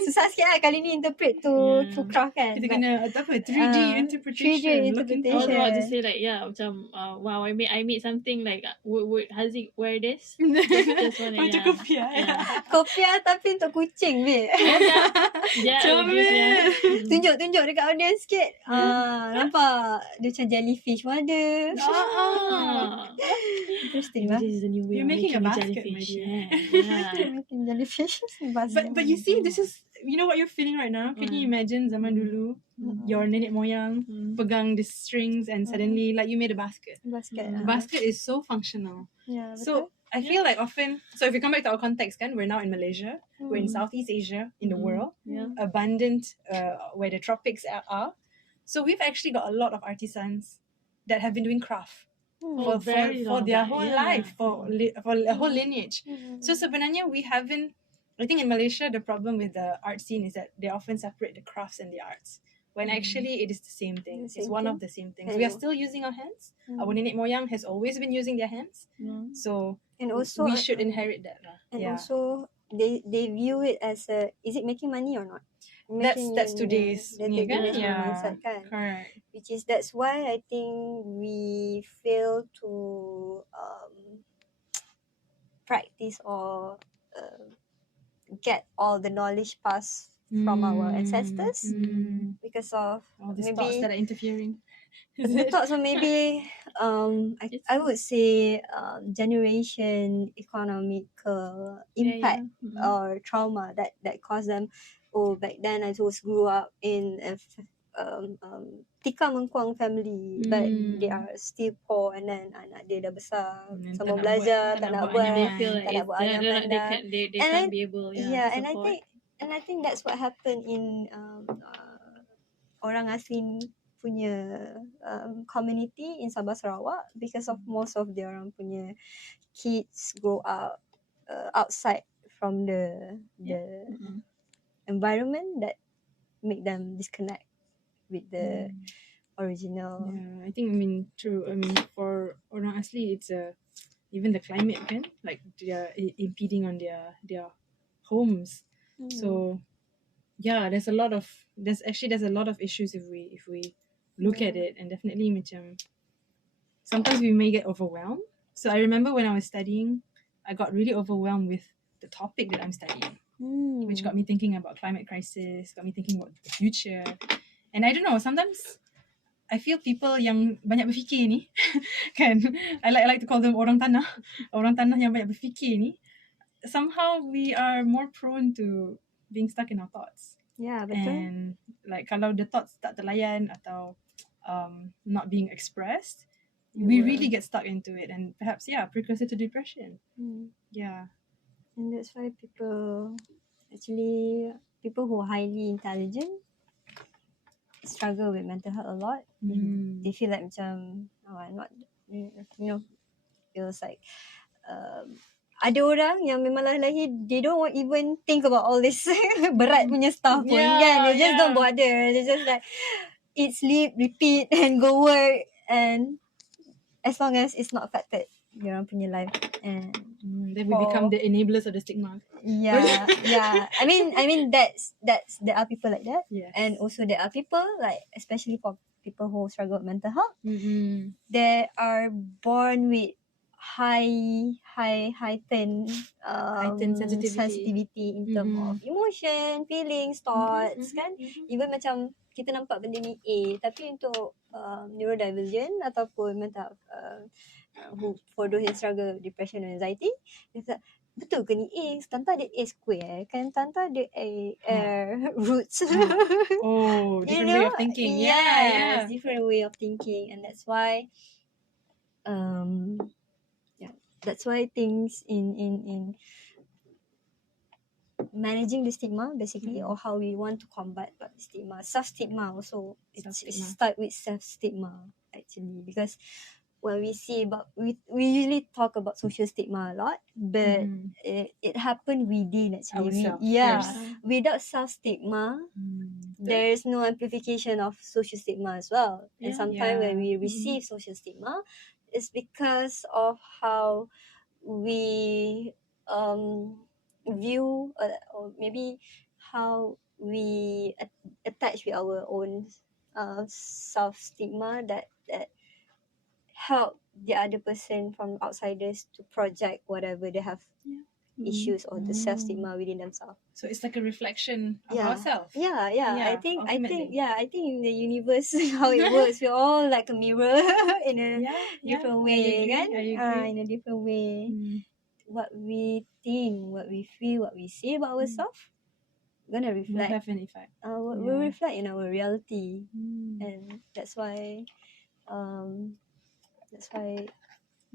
Susah sikit lah kali ni interpret to craft kan. Kita kena 3D interpretation. 3D interpretation. Although I just say like macam wow, I made something like would Haziq wear this? Just wanna, macam kopiah. Kopiah tapi untuk kucing, babe. Comel. Tunjuk dekat audience sikit. Nampak dia macam jellyfish pun ada. Interesting lah. This is the new way. You're making a basket, my dear. You're making jellyfish. But you see, this is, you know what you're feeling right now? Can you imagine zaman dulu, your nenek moyang pegang the strings and suddenly like you made a basket. Basket is so functional. So I feel like often, so if we come back to our context, we're now in Malaysia, we're in Southeast Asia, in the world, abundant where the tropics are. So we've actually got a lot of artisans that have been doing craft for their whole life, for a whole lineage. So sebenarnya we haven't, I think in Malaysia, the problem with the art scene is that they often separate the crafts and the arts, when actually it is the same thing. It's one of the same things. We are still using our hands. Our nenek moyang has always been using their hands. So and also we should inherit that. And also they view it as is it making money or not? That's today's mindset kan? Correct. Which is, that's why I think we fail to practice or get all the knowledge passed from our ancestors because of all these maybe thoughts that are interfering. the thoughts, or maybe I would say generation economical impact or trauma that caused them. Oh, back then I just grew up in a tikar mengkuang family, but they are still poor, and then anak dia dah besar, sama belajar, tak nak buat, tak nak buat ayam pandai. They can't be able and I think that's what happened in orang asing punya community in Sabah Sarawak, because of most of their orang punya kids grow up outside from the environment that make them disconnect with the original. I think, true. For orang asli, it's even the climate kan, like they are impeding on their homes. So there's a lot of issues if we look at it, and definitely macam sometimes we may get overwhelmed. So I remember when I was studying, I got really overwhelmed with the topic that I'm studying, which got me thinking about climate crisis, got me thinking about the future. And I don't know, sometimes I feel people yang banyak berfikir ni kan, I like to call them orang tanah yang banyak berfikir ni, somehow we are more prone to being stuck in our thoughts. Ya, betul. And like kalau the thoughts tak terlayan atau not being expressed, we really get stuck into it, and perhaps precursor to depression. Yeah. And that's why people who are highly intelligent struggle with mental health a lot. They feel like macam I'm not, feels like ada orang yang memang lahir they don't even think about all this berat punya stuff pun kan. They just don't bother. They just like eat, sleep, repeat and go work, and as long as it's not affected your punya life. And then we become the enablers of the stigma. Yeah. I mean that's there are people like that. Yes. And also there are people like, especially for people who struggle with mental health, they are born with heightened sensitivity in terms of emotion, feelings, thoughts kan. Even macam kita nampak benda ni A, tapi untuk neurodivergent ataupun mental for those yang struggle with depression and anxiety, betul ke ni A? Tanta ada A square kan? Tanta ada roots. Different way of thinking. Yes, different way of thinking. And that's why that's why things in managing the stigma basically, or how we want to combat the stigma, self-stigma also. It start with self-stigma actually, because when we see about, we usually talk about social stigma a lot, but it happened within actually. Without self-stigma, there is no amplification of social stigma as well. And sometimes when we receive social stigma, it's because of how we view or maybe how we attach with our own self-stigma that help the other person from outsiders to project whatever they have issues or the self-stigma within themselves. So it's like a reflection of ourselves. I think in the universe how it works, we're all like a mirror in a different way, kan? In a different way. What we think, what we feel, what we say about ourselves, gonna reflect. Will have an effect. Will reflect in our reality, and that's why it's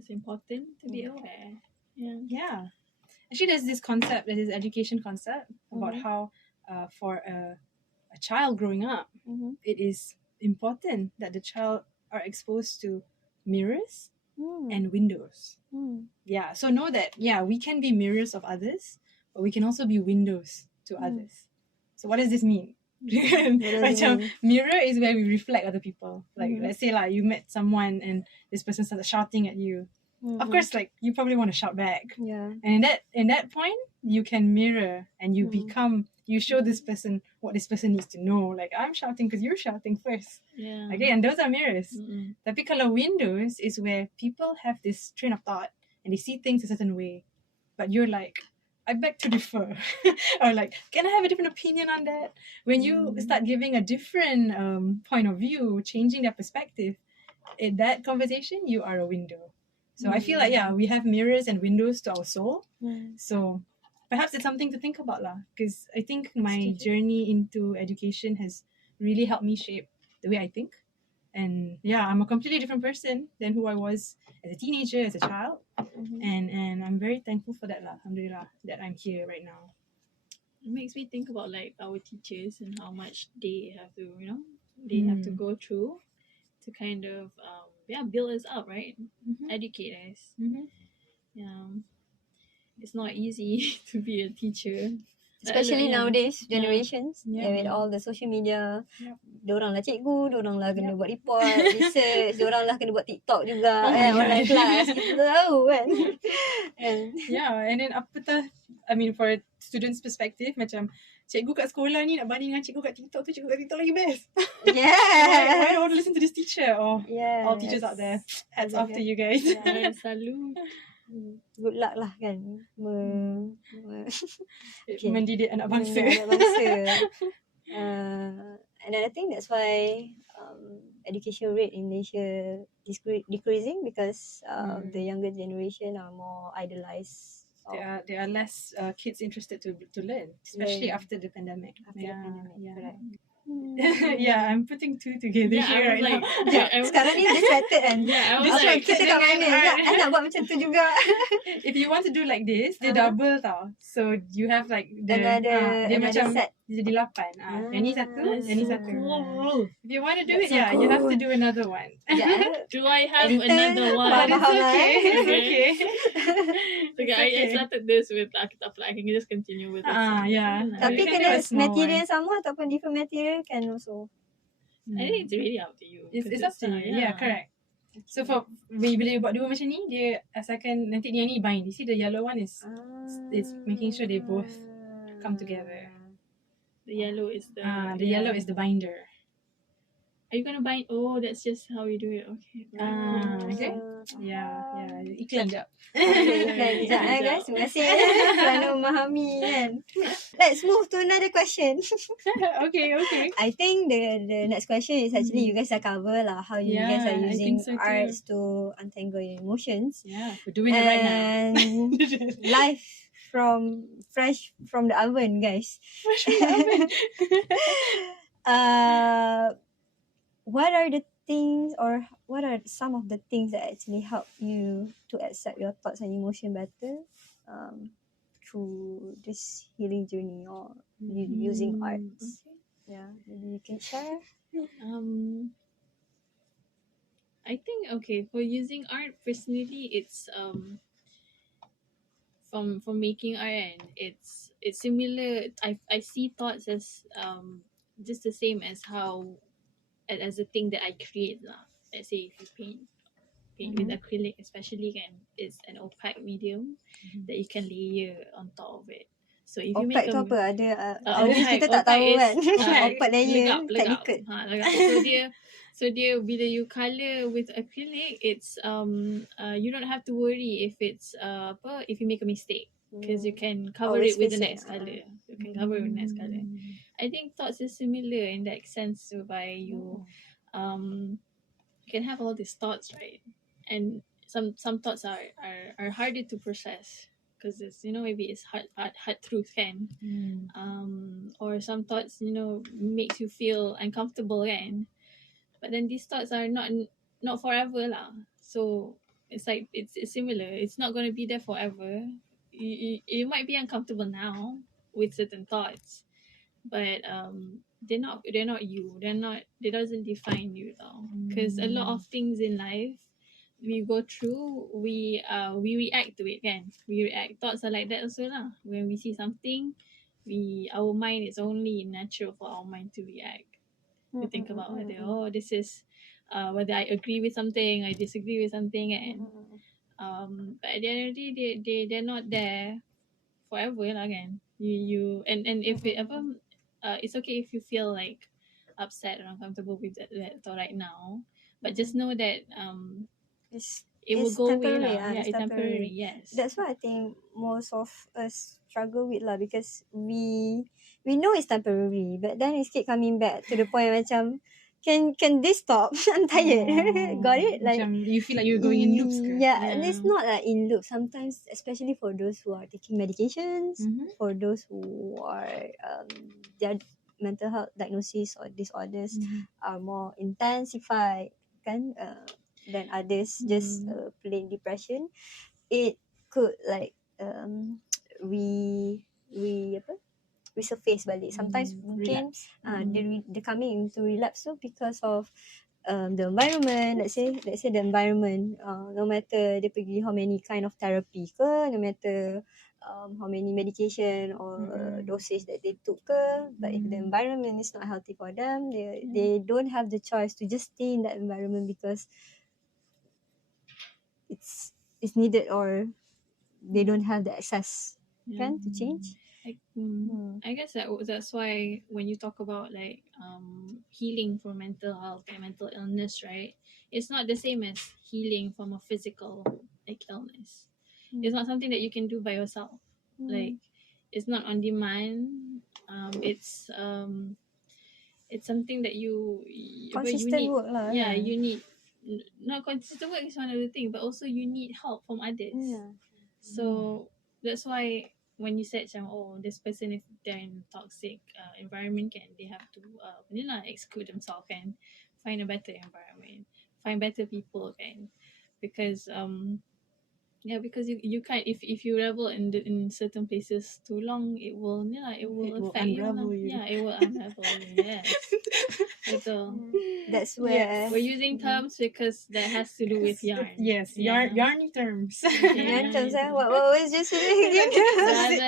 important to be aware. Yeah. Actually, there's this concept, there's this education concept about how for a child growing up, it is important that the child are exposed to mirrors and windows. Yeah, so know that, we can be mirrors of others, but we can also be windows to others. So what does this mean? Mirror is where we reflect other people. Like, let's say you met someone and this person started shouting at you. Of course, you probably want to shout back. And in that point, you can mirror and you you show this person what this person needs to know. Like, I'm shouting because you're shouting first. Okay, and those are mirrors. Tapi kalau windows is where people have this train of thought and they see things a certain way, but you're like, I beg to differ. Or like, can I have a different opinion on that? When you start giving a different point of view, changing their perspective, in that conversation, you are a window. So I feel like, we have mirrors and windows to our soul. So perhaps it's something to think about lah. Because I think my journey into education has really helped me shape the way I think. And I'm a completely different person than who I was as a teenager, as a child. And I'm very thankful for that lah, alhamdulillah, that I'm here right now. It makes me think about like our teachers and how much they have to, they have to go through to kind of build us up, right? Educate us. It's not easy to be a teacher, especially nowadays generations, with all the social media. Diorang lah cikgu, diorang lah kena buat report, research, diorang lah kena buat TikTok juga, online class, kita tahu kan. And then I mean, for a student's perspective, macam cikgu kat sekolah ni nak banding dengan cikgu kat TikTok tu, cikgu kat TikTok lagi best. Why I want to listen to this teacher? All teachers out there, hats off to you guys. Salute. Good luck lah kan, mendidik anak bangsa. and I think that's why education rate in Malaysia is decreasing because the younger generation are more idolized. There are less kids interested to learn, especially after the pandemic. After the pandemic, correct. Yeah, I'm putting two together Yeah, here I was right like, now. I was, Sekarang ni distracted kan. yeah, I was Distracted like, Kita kat dengan mana? Ya, art. I nak buat macam tu juga. If you want to do like this, dia Uh-huh. double tau. So you have like the dia another macam set. dia jadi 8. Yang ni satu, that's yang ni so satu. cool. If you want to do That's it, so yeah, you have to cool. do another one. Yeah. Do I have Editor, another one? But it's faham, okay. It's Okay. okay. Okay, I started this with kita I can just continue with this. Yeah. Tapi You can do kena a small material one. sama ataupun different material can also. I think it's really up to you. It's 'cause up to you. Yeah, correct. So for bila you buat dua macam ni, dia asalkan nanti yang ni bind. You see the yellow one is it's making sure they both come together. The yellow is the The yellow is the binder. Are you gonna bind? Oh, that's just how we do it. Okay. Okay. Yeah. Iklan jap. Okay, sekejap guys. Terima kasih kerana memahami kan. Let's move to another question. Okay. I think the next question is actually you guys are cover lah how you guys are Yeah, I using think so too. arts to untangle your emotions. Yeah, we're doing it right now. And live fresh from the oven, guys. What are the things or what are some of the things that actually help you to accept your thoughts and emotion better through this healing journey or using arts? Yeah, maybe you can share. I think for using art personally, it's from making art, and it's similar. I see thoughts as just the same as how as a thing that I create lah. Let's say if you paint with acrylic, especially, and it's an opaque medium that you can layer on top of it. So if you make Opaque tu apa? Ada audience opaque- kita tak tahu opaque kan. is, Opaque layer legap. technical. Legap. So dia bila you colour with acrylic, it's you don't have to worry if it's if you make a mistake, because you can cover Always it with the face it, next color. You can cover it with the next color. I think thoughts is similar in that sense, whereby you can have all these thoughts, right? And some thoughts are harder to process because it's maybe it's hard truth can or some thoughts makes you feel uncomfortable kan, but then these thoughts are not forever lah. So it's like it's similar. It's not going to be there forever. You might be uncomfortable now with certain thoughts, but they're not you. They doesn't define you though, because a lot of things in life we go through, we react to it kan. We react. Thoughts are like that also lah. When we see something, our mind is only natural for our mind to react, to think about whether this is whether I agree with something, I disagree with something, and but at the end of the day, they're not there forever lah kan. You and if it ever it's okay if you feel like upset or uncomfortable with that thought right now, but just know that it will it's go away temporary, lah. Yeah, it's it's temporary. temporary. Yes. That's why I think most of us struggle with lah, because we know it's temporary, but then it keep coming back to the point macam can this stop? I'm tired. Got it? Like Macam you feel like you're going in loops ke? Yeah, and it's not like in loops. Sometimes, especially for those who are taking medications, for those who are their mental health diagnosis or disorders are more intensified kan, than others just plain depression. It could like resurface balik. Sometimes mungkin they coming into relapse tu because of the environment. Let's say the environment, no matter dia pergi how many kind of therapy ke, no matter how many medication or dosage that they took ke, but if the environment is not healthy for them, they don't have the choice to just stay in that environment because it's needed, or they don't have the access kan to change. I guess that's why when you talk about like healing for mental health and mental illness, right? It's not the same as healing from a physical like illness. It's not something that you can do by yourself. Like it's not on demand. It's it's something that Consistent need, work lah. yeah, kan? you need not consistent work is one of the thing, but also you need help from others. Yeah. So that's why when you said this person, if they're in toxic environment, they have to exclude themselves and find a better environment, find better people, because because you can't, if you revel in certain places too long, it will affect you unravel lah. you. Yeah, it will unravel you. Yes. Betul. That's where We're using terms because that has to do with yarn. Yes, Yeah. yarny terms. yarn terms. What was just saying again?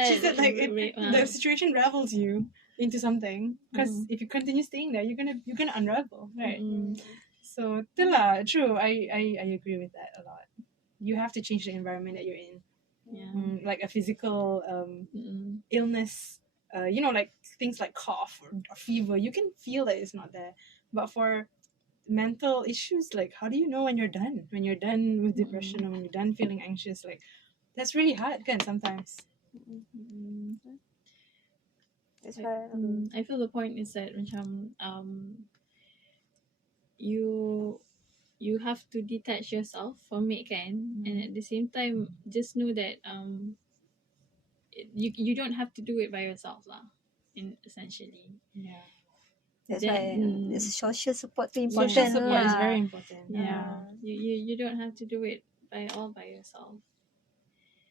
She said like the situation ravels you into something because if you continue staying there, you're gonna unravel, right? So true. I agree with that a lot. You have to change the environment that you're in. Yeah. Like a physical illness, like things like cough or fever, you can feel that it's not there. But for mental issues, like how do you know when you're done with depression or when you're done feeling anxious? Like that's really hard can sometimes. That's why I feel the point is that you have to detach yourself from it, and at the same time just know that you don't have to do it by yourself lah, essentially. Yeah, that's Then, why the social support too social important. support is lah. very important. Yeah, you don't have to do it all by yourself.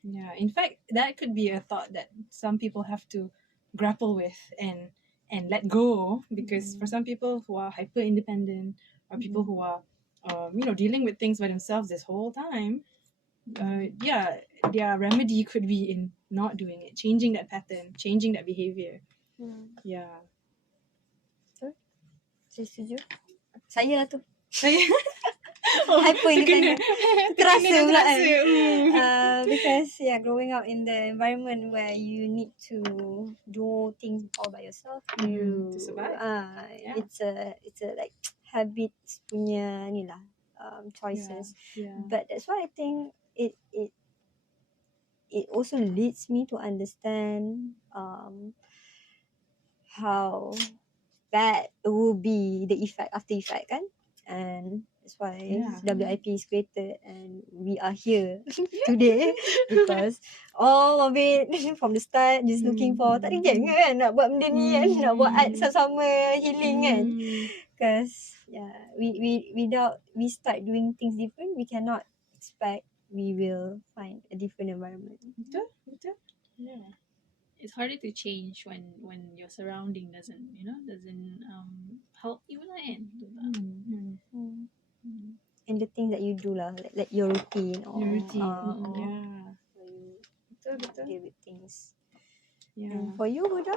Yeah, in fact, that could be a thought that some people have to grapple with and let go, because for some people who are hyper independent or people who are dealing with things by themselves this whole time, their remedy could be in not doing it, changing that pattern, changing that behavior. Yeah. Saya setuju. Saya lah tu. Saya Hyper independent. Terasa pula kan. terasa. Because growing up in the environment where you need to do things all by yourself, To survive. it's a like habits punya ni lah, choices. Yeah. But that's why I think it also leads me to understand how bad it will be, the after effect kan. And that's why WIP is created and we are here today because all of it from the start just looking for tak ada geng kan nak buat benda ni kan, nak buat art sama-sama healing kan. Because without we start doing things different, we cannot expect we will find a different environment. Betul. Yeah. It's harder to change when your surrounding doesn't help you lah kan. And the things that you do lah, like your routine or Yeah. betul deal with things. Yeah. And for you, Huda?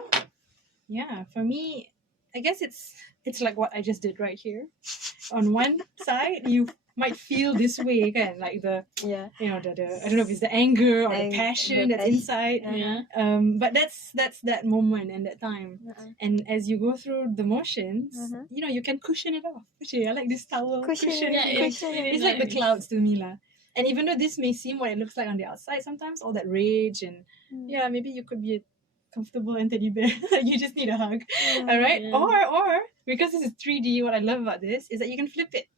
Yeah, for me, I guess it's like what I just did right here. On one side, you might feel this way again, like the the I don't know if it's the anger or the passion that's inside. But that's that moment and that time. And as you go through the motions, you can cushion it off. Actually, I like this towel cushion. It's like the clouds to me lah. And even though this may seem what it looks like on the outside, sometimes all that rage and maybe you could be a comfortable and teddy bear. You just need a hug. All right. Or because this is 3D, what I love about this is that you can flip it.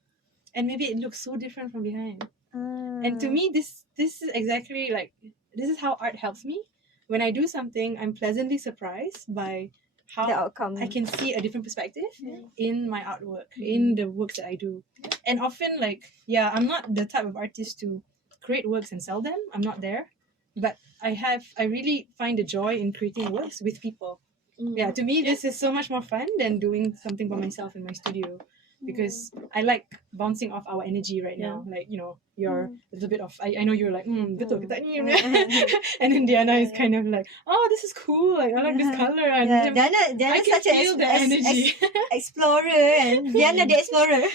And maybe it looks so different from behind. And to me, this is exactly like, this is how art helps me. When I do something, I'm pleasantly surprised by how The outcome. I can see a different perspective in my artwork, in the works that I do. And often, I'm not the type of artist to create works and sell them. I'm not there. But I really find the joy in creating works with people. Yeah, to me, this is so much more fun than doing something by myself in my studio. Because I like bouncing off our energy right now. Like, you're a little bit of, I know you're like, betul ke tak ni? And then Diana is kind of like, oh, this is cool. Like, I like this color. And Diana I can such feel the energy. Explorer and Diana the Explorer.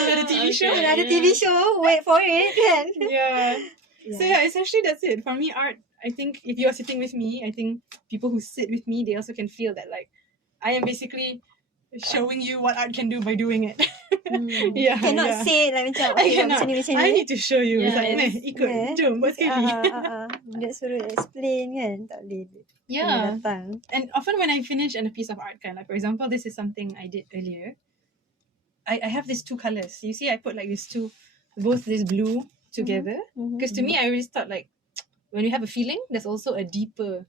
Another TV show. Another TV show. Wait for it kan. So essentially that's it. For me, art, I think if you're sitting with me, I think people who sit with me, they also can feel that like, I am basically showing you what art can do by doing it. Cannot say like macam macam ni. I need to show you. It's like, ikut, jom buat sekali. Dia suruh explain kan, tak boleh. Yeah. datang. And often when I finish a piece of art, kind of, like for example, this is something I did earlier. I have these two colors. You see, I put like these two, both this blue together. Because to me, I always thought like when you have a feeling, there's also a deeper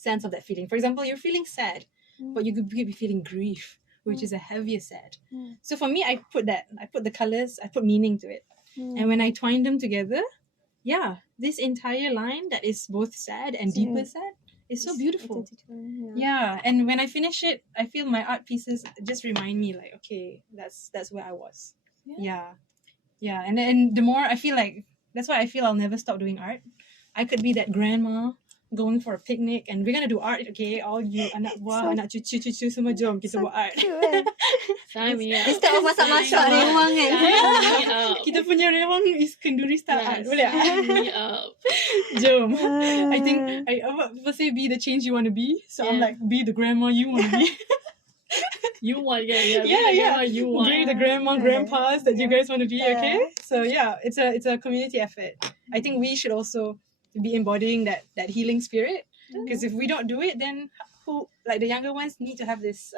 sense of that feeling. For example, you're feeling sad, but you could be feeling grief, which is a heavier sad. So for me, I put the colors, I put meaning to it. And when I twine them together, yeah, this entire line that is both sad and deeper sad is so beautiful. Yeah, and when I finish it, I feel my art pieces just remind me like, okay, that's where I was. Yeah, and the more I feel like that's why I feel I'll never stop doing art. I could be that grandma going for a picnic and we're gonna do art, okay? All you anak buah, anak cucu semua jom kita buat art. Sign me up. Instead of masak-masak rewang kan. Sign me up. Kita punya rewang is kenduri style art, boleh tak? Sign me up. Jom. I think people say be the change you want to be, so I'm like be the grandma you want to be. You want, yeah. You want. Be the grandma, grandpas that you guys want to be, okay? So yeah, it's a community effort. I think we should also be embodying that healing spirit, because if we don't do it, then who, like the younger ones, need to have this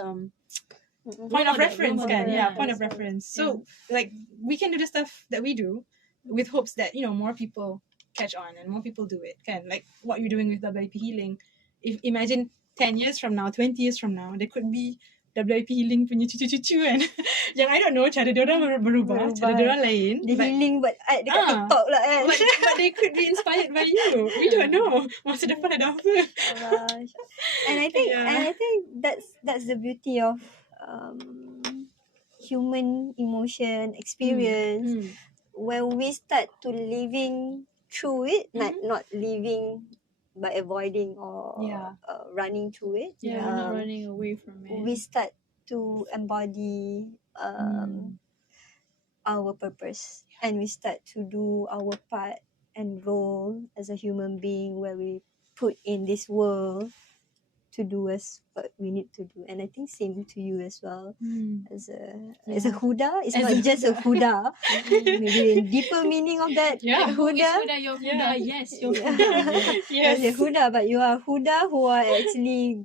point of reference, kan? Yeah, point of reference. So like we can do the stuff that we do with hopes that more people catch on and more people do it, kan? Like what you're doing with WIP healing. If imagine 10 years from now, 20 years from now, there could be WIP healing punya cucu-cucu kan. Yang I don't know, cara diorang berubah, cara diorang lain. Dia healing buat art dekat TikTok lah kan. But they could be inspired by you. We don't know. Masa depan ada apa. And I think that's the beauty of human emotion experience. When we start to living through it, not living by avoiding or running through it. Not running away from it. We start to embody our purpose, and we start to do our part and role as a human being, where we put in this world to do as what we need to do. And I think same to you as well. As a Huda, it's not just a Huda. Maybe a deeper meaning of that. Yeah. Huda. You're Huda. Yes, you're Huda. Yes. You're Huda, but you are Huda who are actually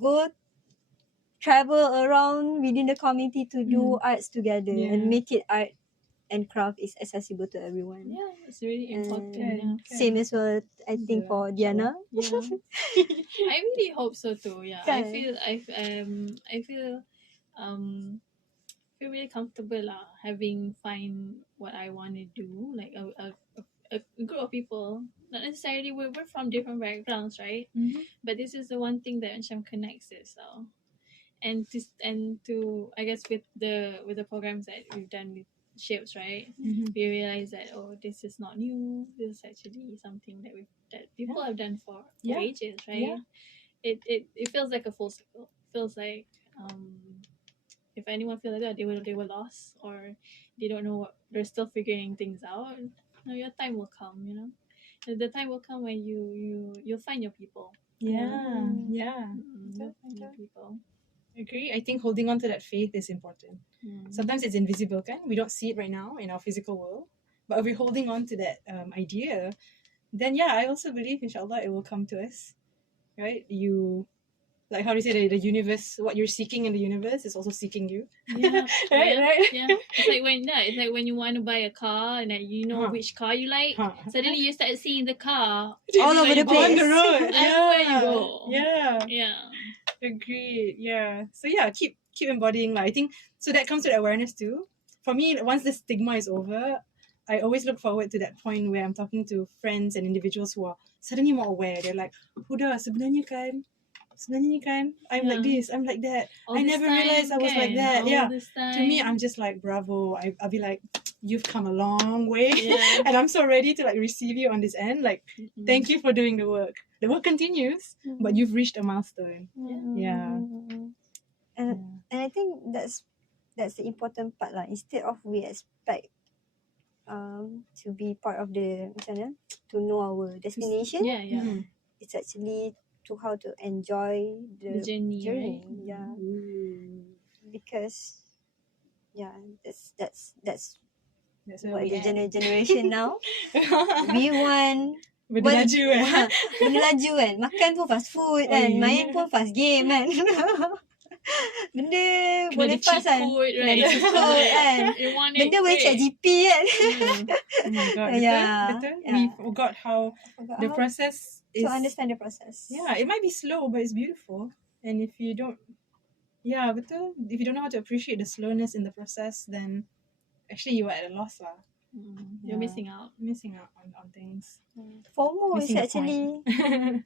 travel around within the community to do arts together and make it art and craft is accessible to everyone. Yeah, it's really important. Same as well, I think, for Diana. Yeah. I really hope so too. Yeah, I feel really comfortable having find what I want to do, like a group of people. Not necessarily we're from different backgrounds, right? But this is the one thing that macam connects us. So, and to I guess with the programs that we've done with shapes, right? We realize that this is not new. This is actually something that people have done for ages, right? It feels like a full circle. It feels like if anyone feels like that, they were lost, or they don't know what, they're still figuring things out. Your time will come. The time will come when you'll find your people. Yeah. You'll find your people. Agree. I think holding on to that faith is important. Sometimes it's invisible, kan? We don't see it right now in our physical world. But if we're holding on to that idea, then I also believe, inshallah, it will come to us. Right? You, like how do you say, the universe, what you're seeking in the universe is also seeking you. Yeah. right? Yeah. It's like when you want to buy a car and you know which car you like. Suddenly you start seeing the car all over the place. On the road. Everywhere you go. Yeah. Agreed. Yeah. So keep embodying. I think so that comes with awareness too. For me, once the stigma is over, I always look forward to that point where I'm talking to friends and individuals who are suddenly more aware. They're like, Huda, sebenarnya ni kan, I'm like this, I'm like that. I never realized I was like that. To me, I'm just like, bravo. I'll be like, you've come a long way. And I'm so ready to like receive you on this end. Like, thank you for doing the work. The work continues, but you've reached a milestone. And I think that's the important part lah. Instead of we expect to be part of the to know our destination. It's actually to how to enjoy the journey. Right? Yeah. Because that's what the generation now. We want Benda laju Benda laju kan. Makan pun fast food Oh, kan. yeah. Main pun fast game kan. Benda Kena boleh ada fast cheat kan. code, Kena ada right? cheat code kan. You want it Benda boleh check quick. GP kan. Oh my god, Yeah, betul? yeah. We forgot how Forgot the how process is. to understand the process. Yeah, it might be slow, but it's beautiful. And if you don't, yeah, betul. If you don't know how to appreciate the slowness in the process, then actually you are at a loss lah. You're missing out. Missing out on things. FOMO Missing the is actually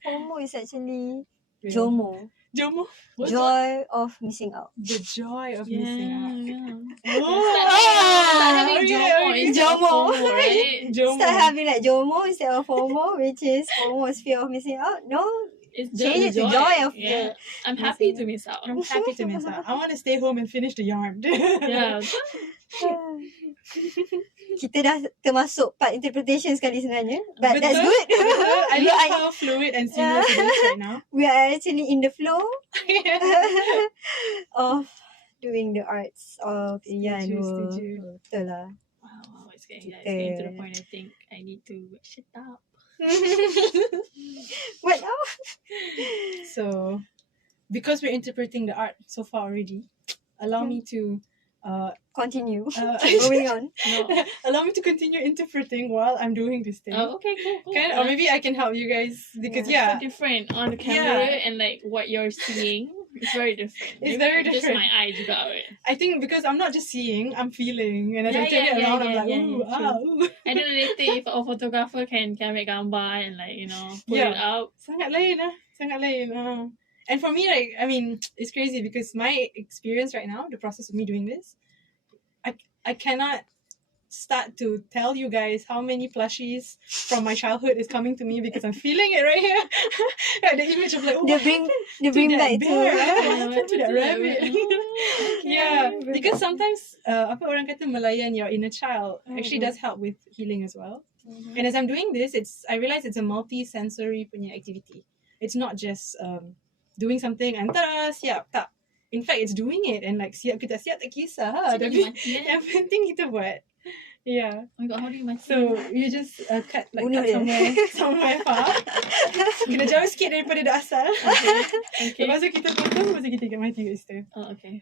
FOMO is actually Real. JOMO. Jomo. What's Joy of missing out. the joy of Yeah, missing out? yeah. Oh, Start having okay, JOMO okay. instead of JOMO. FOMO, right? Jomo. Start having like JOMO instead of FOMO, which is FOMO is fear of missing out. No, It's change the it to joy of yeah. I'm happy missing to miss out. I'm happy to miss out. I want to stay home and finish the yarn. Yeah. Kita dah termasuk part interpretation sekali sebenarnya. But that's Betul, good. betul. I We love are- how fluid and seamless it is right now. We are actually in the flow of doing the arts of Setuju. Betul lah. Wow, it's getting to the point I think I need to shut up. What now? So, because we're interpreting the art so far already, allow me to Continue. uh, Moving on. No. allow me to continue interpreting while I'm doing this thing. Oh, okay, cool. Can, or maybe I can help you guys because It's yeah, so different on the camera Yeah. and like what you're seeing. It's very different. It's Maybe very Just different. my eye juga. Right? I think because I'm not just seeing, I'm feeling, and as I Yeah, turn yeah, it yeah, around, I'm yeah, like, yeah, ooh, yeah, true. ooh. I don't know later if a photographer can ambil gambar and like put Yeah. it out. Sangat lain sangat lain. And for me, like, I mean, it's crazy because my experience right now, the process of me doing this, I cannot start to tell you guys how many plushies from my childhood is coming to me because I'm feeling it right here. Like the image of like, oh, They bring that back bear, to what happened to that rabbit? Okay. Yeah, because sometimes apa orang kata melayan your inner child actually Mhm. does help with healing as well. And as I'm doing this, I realize it's a multi-sensory punya activity. It's not just doing something and tada, siap, tak. In fact, it's doing it and like siap ke tak siap tak kisah. Jadi Tapi mati kan? yang penting kita buat. Yeah. Oh my god, how do you mati? So you just cut Bunuh cut dia. somewhere far. Kena jauh sikit daripada dah asal. Okay. Lepas tu kita potong, lepas tu kita ikat mati kat situ. Oh, okay.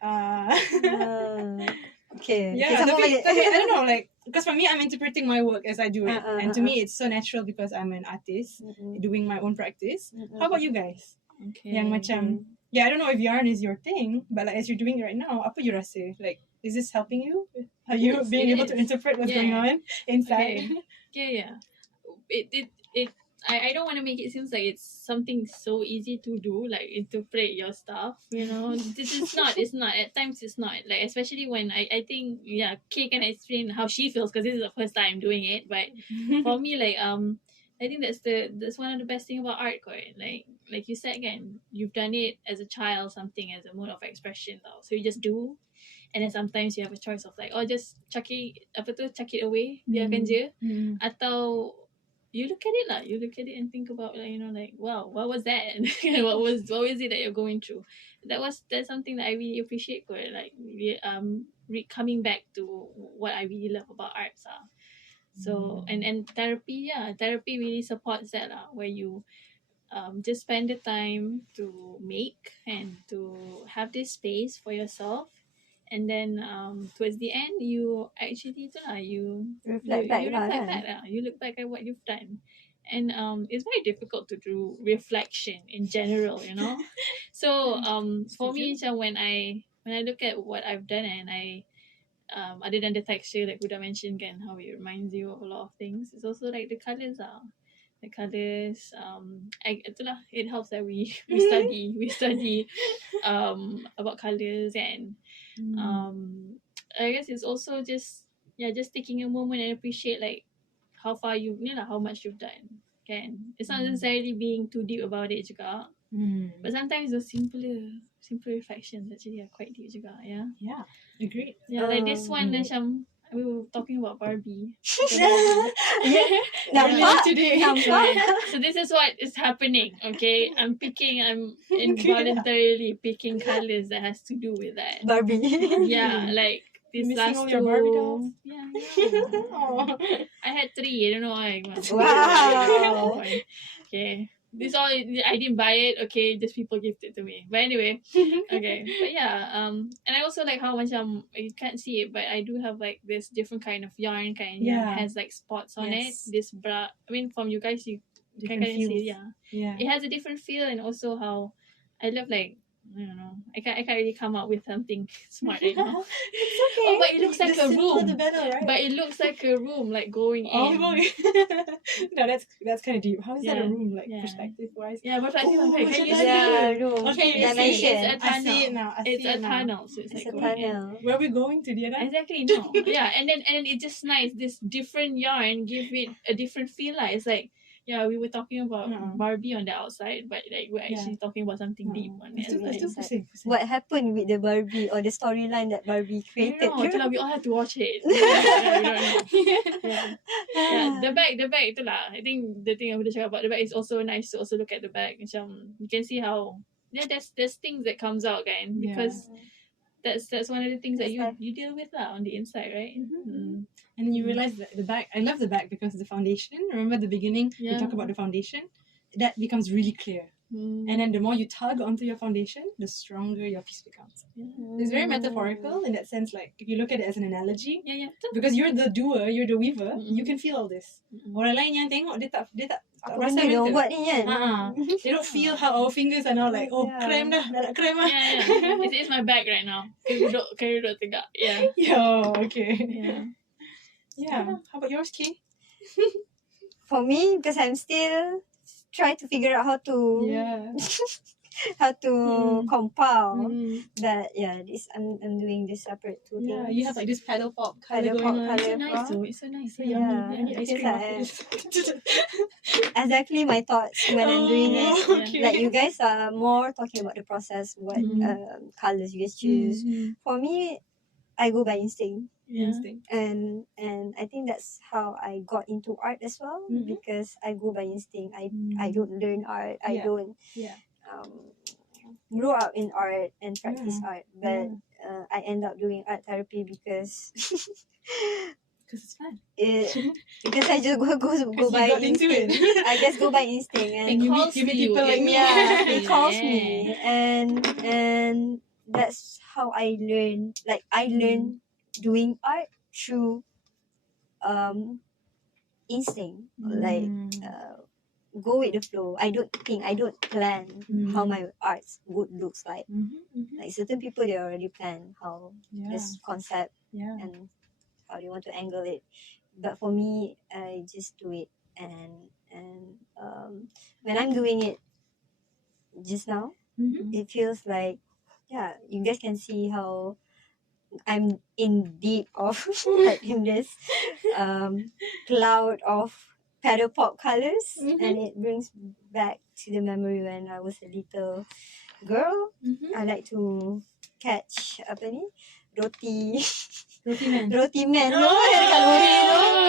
Okay. Yeah, Okay, sambung tapi balik. I don't know, like, because for me, I'm interpreting my work as I do it. And to uh. me, it's so natural because I'm an artist doing my own practice. How about you guys? Okay. Yang macam, yeah, I don't know if yarn is your thing, but like as you're doing it right now, apa you rasa? Like, is this helping you? Are you Yes, being it able to is. interpret what's Yeah. going on inside? Okay. Yeah. I don't want to make it seem like it's something so easy to do, like interpret your stuff, you know. This is not, it's not. At times it's not. Like, especially when I think, yeah, Kay can explain how she feels because this is the first time doing it. But for me, like, I think that's one of the best thing about art, correct? Like you said again, you've done it as a child, something as a mode of expression, though. So you just do. And then sometimes you have a choice of like, oh, just chuck it away, biarkan je. Atau you look at it lah. You look at it and think about like, like, wow, what was that? what was it that you're going through? That's something that I really appreciate. Like coming back to what I really love about arts. So and therapy really supports that where you just spend the time to make and to have this space for yourself. And then towards the end, you actually you Reflect back lah kan. You look back at what you've done. And it's very difficult to do reflection in general, So for me, when I look at what I've done and I other than the texture like Huda mentioned again, how it reminds you of a lot of things, it's also like the colours itulah, it helps that we study about colours and I guess it's also just taking a moment and appreciate like how far how much you've done. It's not necessarily being too deep about it juga, but sometimes those simpler reflections actually are quite deep juga. Yeah, agreed. Like this one macam we were talking about Barbie. Nampak? Today. So this is what is happening, okay? I'm involuntarily picking colours that has to do with that. Barbie. Yeah, like these Missing last all two. your Barbie dolls? Yeah. Aw. I had 3. I don't know why. Wow. Okay. This all I didn't buy it. Okay, just people gifted to me. But anyway, okay. But yeah, and I also like how you can't see it, but I do have like this different kind of yarn Yeah. has like spots on it. Yes. This bra. I mean, from you guys, you can Different kind of see. feels. Yeah, Yeah. it has a different feel, and also how I love like. I don't know. I can't really come up with something smart right now. It's okay. Oh, but it looks like the a simpler room. the better, right? But it looks like a room, like going Oh, in. no, that's kind of deep. How is that a Yeah, room, like yeah. perspective wise? Yeah, but I Oh, think can you see Yeah, it? room. Okay, Can you see it? Dimension. It's a I see tunnel. it now. It's a tunnel, so it's It's like a going in. tunnel. Where are we going to, Diana? Exactly, no. Yeah, and then it's just nice. This different yarn give it a different feel. Like it's like we were talking about Barbie on the outside, but like we're actually talking about something deep on the It's inside. too pusing. What happened with the Barbie or the storyline that Barbie I created? don't know. Itulah, we all have to watch it. We don't know. Yeah, the bag itulah. I think the thing aku dah cakap about the bag is also nice to also look at the bag. Macam you can see how there's things that comes out kan, because that's one of the things that you deal with lah on the inside, right? And then you realize that the bag, I love the bag because the foundation, remember at the beginning we talk about the foundation, that becomes really clear. And then the more you tug onto your foundation, the stronger your piece becomes. It's very metaphorical in that sense, like if you look at it as an analogy, because you're the doer, you're the weaver, you can feel all this. Orang lain yang tengok dia tak Apa rasa benda dia betul. buat ni kan? They don't feel how our fingers are now like, krem dah nak krem lah. It's my bag right now. Kaya duduk tegak. Yeah. Okay. Yeah. How about yours, Kay? For me, because I'm still trying to figure out how to compile that. This I'm doing this separate two things. You have like this paddle pop color Paddle going pop on. colour. It's so nice though. It's so nice. So yummy. I need ice because cream after this. exactly my thoughts when I'm doing it. Okay. Like you guys are more talking about the process, what colors you guys choose. For me, I go by instinct. Instinct. And I think that's how I got into art as well, because I go by instinct. I don't learn art. I don't grow up in art and practice art, but I end up doing art therapy because it's fun. Because I just go by instinct. I just go by instinct, and It calls you meet you. people like me. it calls me, and that's how I learn. Like I learn doing art through instinct. Like go with the flow. I don't plan how my art would looks like. Like certain people, they already plan how this concept and how they want to angle it. But for me, I just do it, and when I'm doing it just now, it feels like you guys can see how I'm in deep of like in this cloud of paddle pop colors, and it brings back to the memory when I was a little girl. I like to catch apa ni roti Man. roti man tu yang dekat lori tu.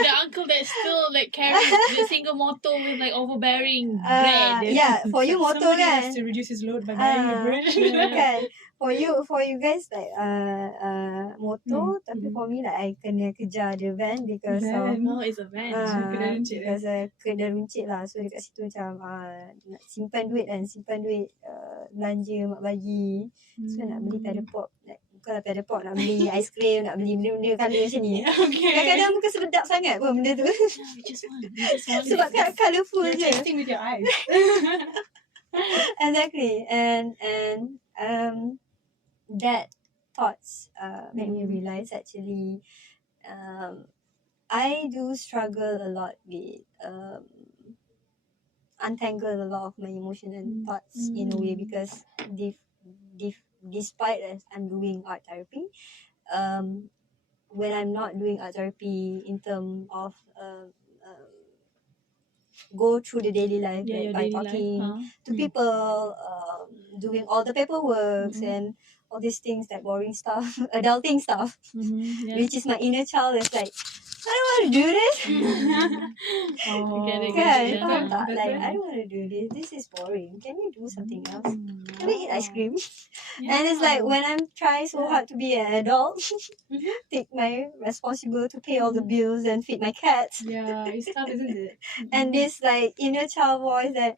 The uncle that still like carries the single motor with like overbearing bread. For you motor Somebody kan. has to reduce his load by buying a bread. Kan. For you guys like motor, tapi for me like I kena kejar the van because of No, it's a van. Kedai runcit because kedai runcit lah. So dekat situ macam nak simpan duit belanja mak bagi. So nak beli paddle pop, bukanlah paddle pop, nak beli aiskrim, nak beli benda-benda colour macam ni. Kadang-kadang bukan sedap sangat pun benda tu. We just want Sebab colourful You're je. tasting with your eyes. Exactly. And that thoughts made me realize actually I do struggle a lot with untangle a lot of my emotions and thoughts in a way, because despite as I'm doing art therapy, when I'm not doing art therapy in terms of go through the daily life, like by talking to people, doing all the paperwork and all these things, like boring stuff, adulting stuff, which is my inner child is like, I don't want to do this. Faham tak? Like I don't want to do this. This is boring. Can you do something else? Can we eat ice cream? And it's like when I'm trying so Yeah. hard to be an adult, Mhm. take my responsible to pay all the bills and feed my cats. Yeah, it's tough, isn't it? And this like inner child voice that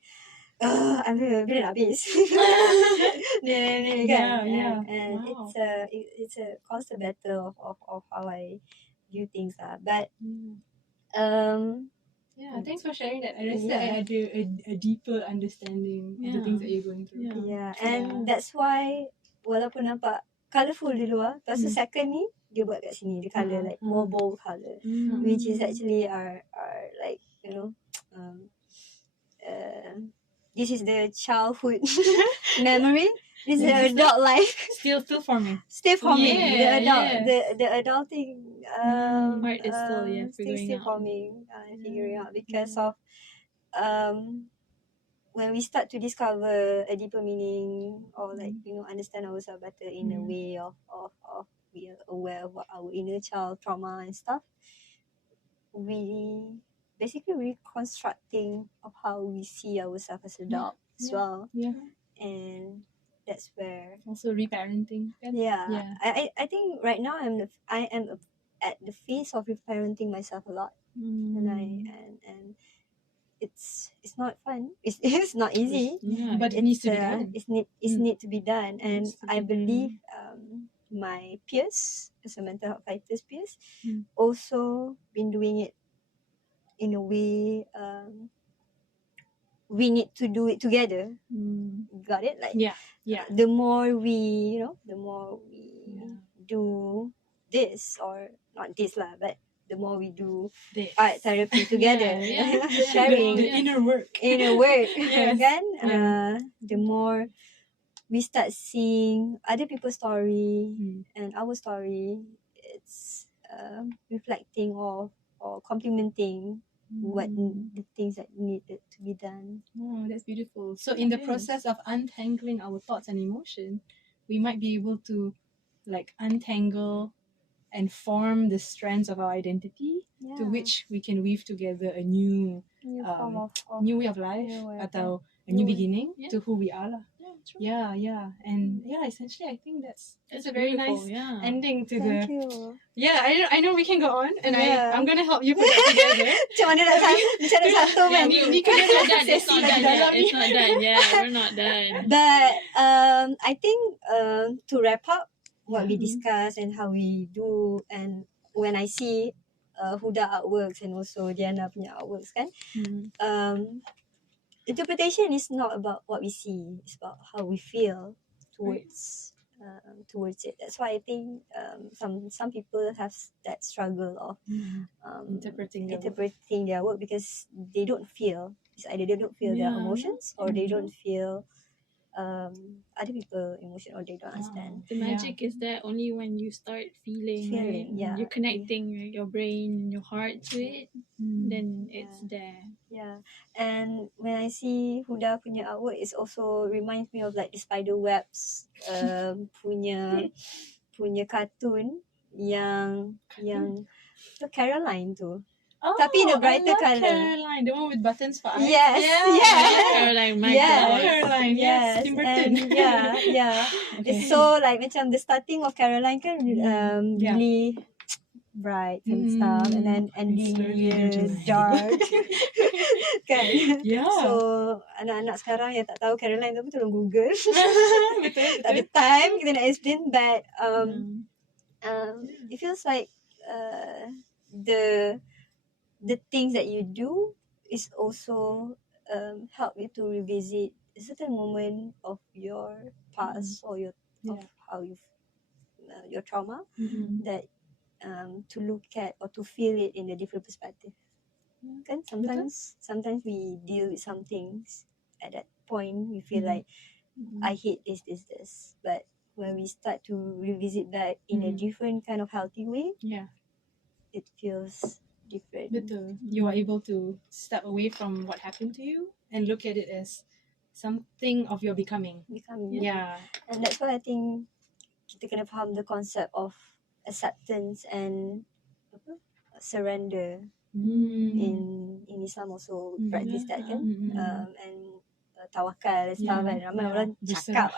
I'm bila nak habis. Yeah. And Wow. it's a constant battle of how I view things lah. But Yeah, thanks for sharing that. I rasa Yeah. I ada a deeper understanding of the things that you're going through. and that's why walaupun nampak colourful di luar, lepas tu Mm. second ni dia buat kat sini, the colour like more bold colour, which is actually our like you know uh, this is the childhood memory. This is the adult life. Still forming. Still forming. Yeah, The adulting Part is still, figuring still out. forming, figuring out because of when we start to discover a deeper meaning or like understand ourselves better in a way of we are aware of what our inner child trauma and stuff. We basically reconstructing of how we see ourselves as adult as well. Yeah. And that's where Also reparenting. Kan? yeah. I think right now I am at the phase of reparenting myself a lot, and it's not fun. It's not easy, But it needs to be done. It's need to be done, and needs to I be believe my peers, as a mental health fighters peers, Mm. also been doing it in a way. We need to do it together. Got it? Like Yeah. the more we do this, or not this lah, but the more we do This. art therapy together, sharing The inner work. Yes. kan? Yeah. The more we start seeing other people's story and our story, it's reflecting or complementing what the things that needed to be done. Oh, that's beautiful. So in the process of untangling our thoughts and emotion, we might be able to like untangle and form the strands of our identity to which we can weave together a new form of new way of life new way of atau a new beginning Yeah. to who we are lah. True. Yeah. And essentially I think that's a very beautiful, nice ending to Thank the you. I know we can go on and Yeah. I'm gonna help you put that together. Macam mana nak cari satu kan? Ni kena It's not done. It's sesi not lagi done dalam yet. ni. It's not done yet. We're not done. But I think to wrap up what we discussed and how we do, and when I see Huda artworks and also Diana punya artworks kan, interpretation is not about what we see, it's about how we feel towards it. That's why I think some people have that struggle of Interpreting their work because they don't feel. It's either they don't feel their emotions or they don't feel other people emotion, or they don't understand. The magic is that only when you start feeling, right? Yeah. You're connecting your brain and your heart to it, then it's there. Yeah, and when I see Huda punya artwork, it also reminds me of like the spider webs punya cartoon yang tu Caroline tu. Tapi in a brighter I love colour. Caroline, the one with buttons for eyes. Yes. Caroline, my Yes. God. Caroline, yes, Tim Burton. And yeah. It's so like macam the starting of Caroline kan really bright and stuff, and then ending slowly dark kan. Yeah. So anak-anak sekarang yang tak tahu Caroline tu tolong Google. Betul. Tak ada time kita nak explain, but it feels like the things that you do is also help you to revisit a certain moment of your past or of how you your trauma, that to look at or to feel it in a different perspective. Kan sometimes we deal with some things at that point we feel like I hate this, but when we start to revisit that in a different kind of healthy way, it feels different. Betul. You are able to step away from what happened to you and look at it as something of your becoming. Yeah. And that's why I think kita kena faham the concept of acceptance and surrender. In Islam also practice that kan, and tawakal and stuff kan. Ramai orang berserah.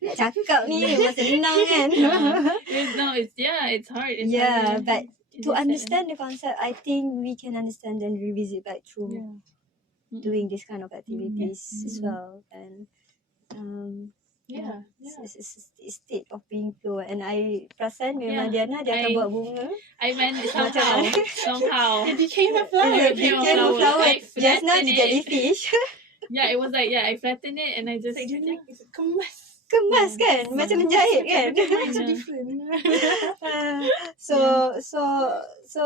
nak cakap ni memang senang kan. It's hard. It's Yeah, hard but it's to sad. understand the concept, I think we can understand and revisit back through doing this kind of activities as well. And it's state of being flow. And I perasan memang Diana dia akan buat bunga. I meant Macam somehow It became a It flower. became a flower. I Just now flattened the it. jellyfish. It was like I flattened it and I just It's like kemas. Kemas kan, macam menjahit kan. Everything so different. So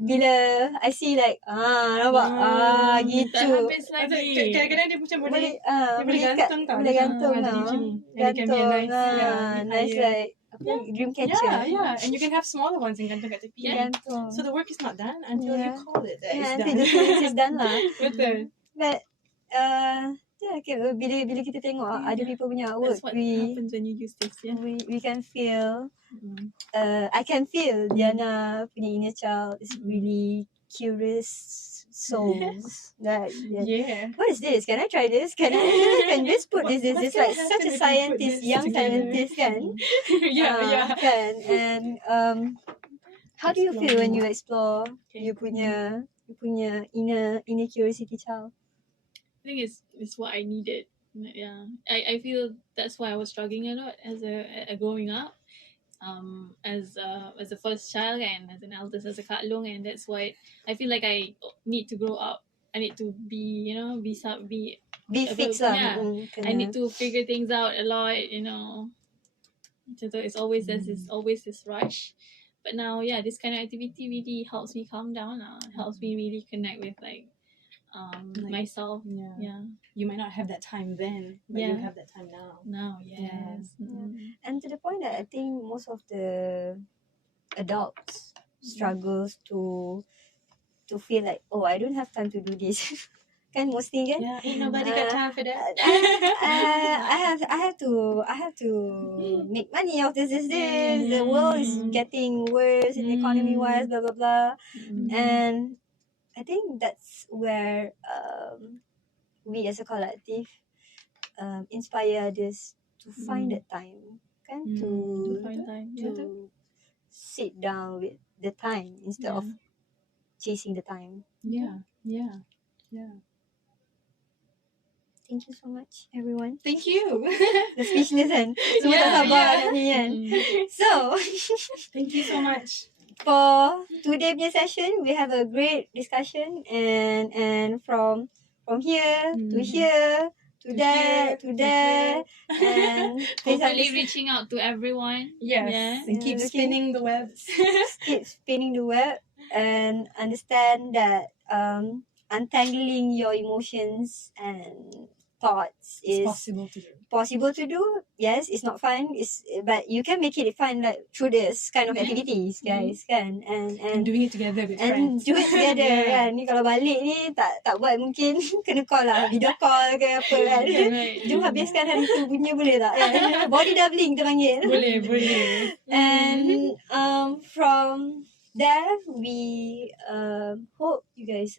bila I see like nampak Tak gitu. habis lagi. Kadang-kadang dia macam boleh Boleh gantung tau. boleh gantung Jadi tau. macam ni. And it can be a nice, nice like dream catcher. Yeah. And you can have smaller ones and gantung kat tepi. Gantung. So the work is not done until you call it that it's until done. the science is done lah. Betul. But bila kita tengok other people punya artwork, That's what happens when you use this. we can feel I can feel Diana punya inner child is really curious souls. That what is this? Can I try this? Can this put this? This like such a scientist, young scientist kan? Kan? And how do you feel when you explore you punya inner curiosity child? I think it's what I needed. Yeah, I feel that's why I was struggling a lot as a growing up, as a first child and as an eldest, as a kak long, and that's why I feel like I need to grow up. I need to be fixed lah. Yeah, I need to figure things out a lot. So it's always there's always this rush. But now, this kind of activity really helps me calm down. Helps me really connect with myself. You might not have that time then, but you have that time now. Yes. And to the point that I think most of the adults struggles to feel like, I don't have time to do this. Kan mostly kan? Ain't nobody got time for that. I have to make money off this. The world is getting worse in economy wise, blah blah blah. And I think that's where we as a collective inspire others to find that time, kan? To find time. to sit down with the time instead of chasing the time. Yeah. Thank you so much, everyone. Thank you. The speechless kan. Semua tak sabar nak ni kan. So, thank you so much. For today's punya session, we have a great discussion and from here to here to there to there and hopefully reaching out to everyone. Yes. And keep spinning the web. Keep spinning the web and understand that untangling your emotions and thoughts is possible to do. Yes, it's not fun. But you can make it fun like through this kind of activities, guys. Kan? And doing it together with friends. Do it together kan. Ni kalau balik ni tak buat mungkin kena call lah, video call ke apa kan. Jom habiskan hari tu punya boleh tak? Body doubling kita panggil. Boleh. And from there we hope you guys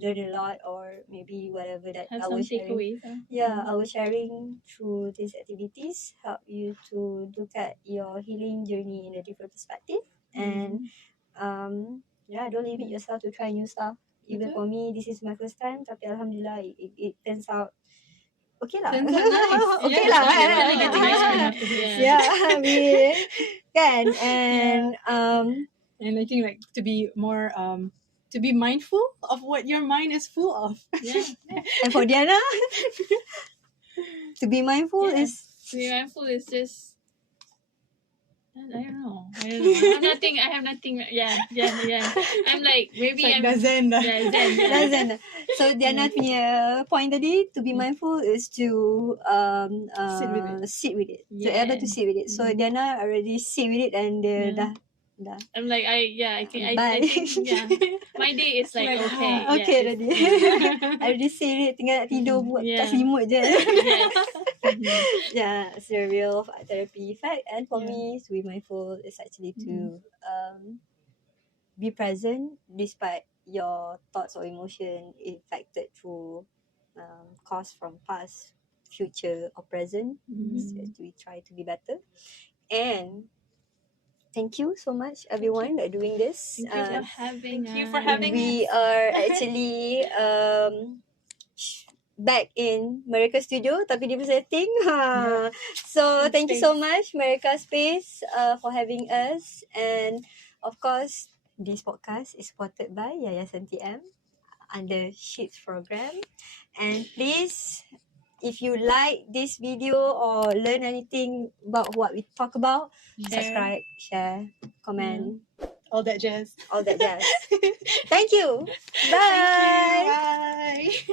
learn a lot, or maybe whatever that have I was some sharing. takeaways. I was sharing through these activities help you to look at your healing journey in a different perspective. And don't limit yourself to try new stuff. Even for me, this is my first time, tapi alhamdulillah it turns out okay lah. Turns out nice. Okay lah. Really getting ice cream after this. We can and I think like to be more to be mindful of what your mind is full of. And for Diana, to be mindful is just I don't know. I have nothing. Yeah. I'm like maybe It's like I'm zen. Zen. So Diana punya point tadi, to be mindful is to sit with it. To able to sit with it. So Diana already sit with it and dah. I'm like I can Bye. my day is like okay. Okay already. I already sit it, tinggal nak tidur buat kat selimut je. Yes. It's a real therapy effect. And for me, to be mindful is actually to be present despite your thoughts or emotion affected through course from past, future, or present. So we try to be better. And thank you so much, everyone, that are doing this. Thank you for having Thank us. you for having We us. are actually back in Mereka Studio tapi different setting. So Different thank you so space. much Mereka Space for having us, and of course this podcast is supported by Yayasan TM under Sheets program. And please, if you like this video or learn anything about what we talk about, subscribe, share, comment, All that jazz. all that jazz. Thank you. Bye. Thank you. Bye.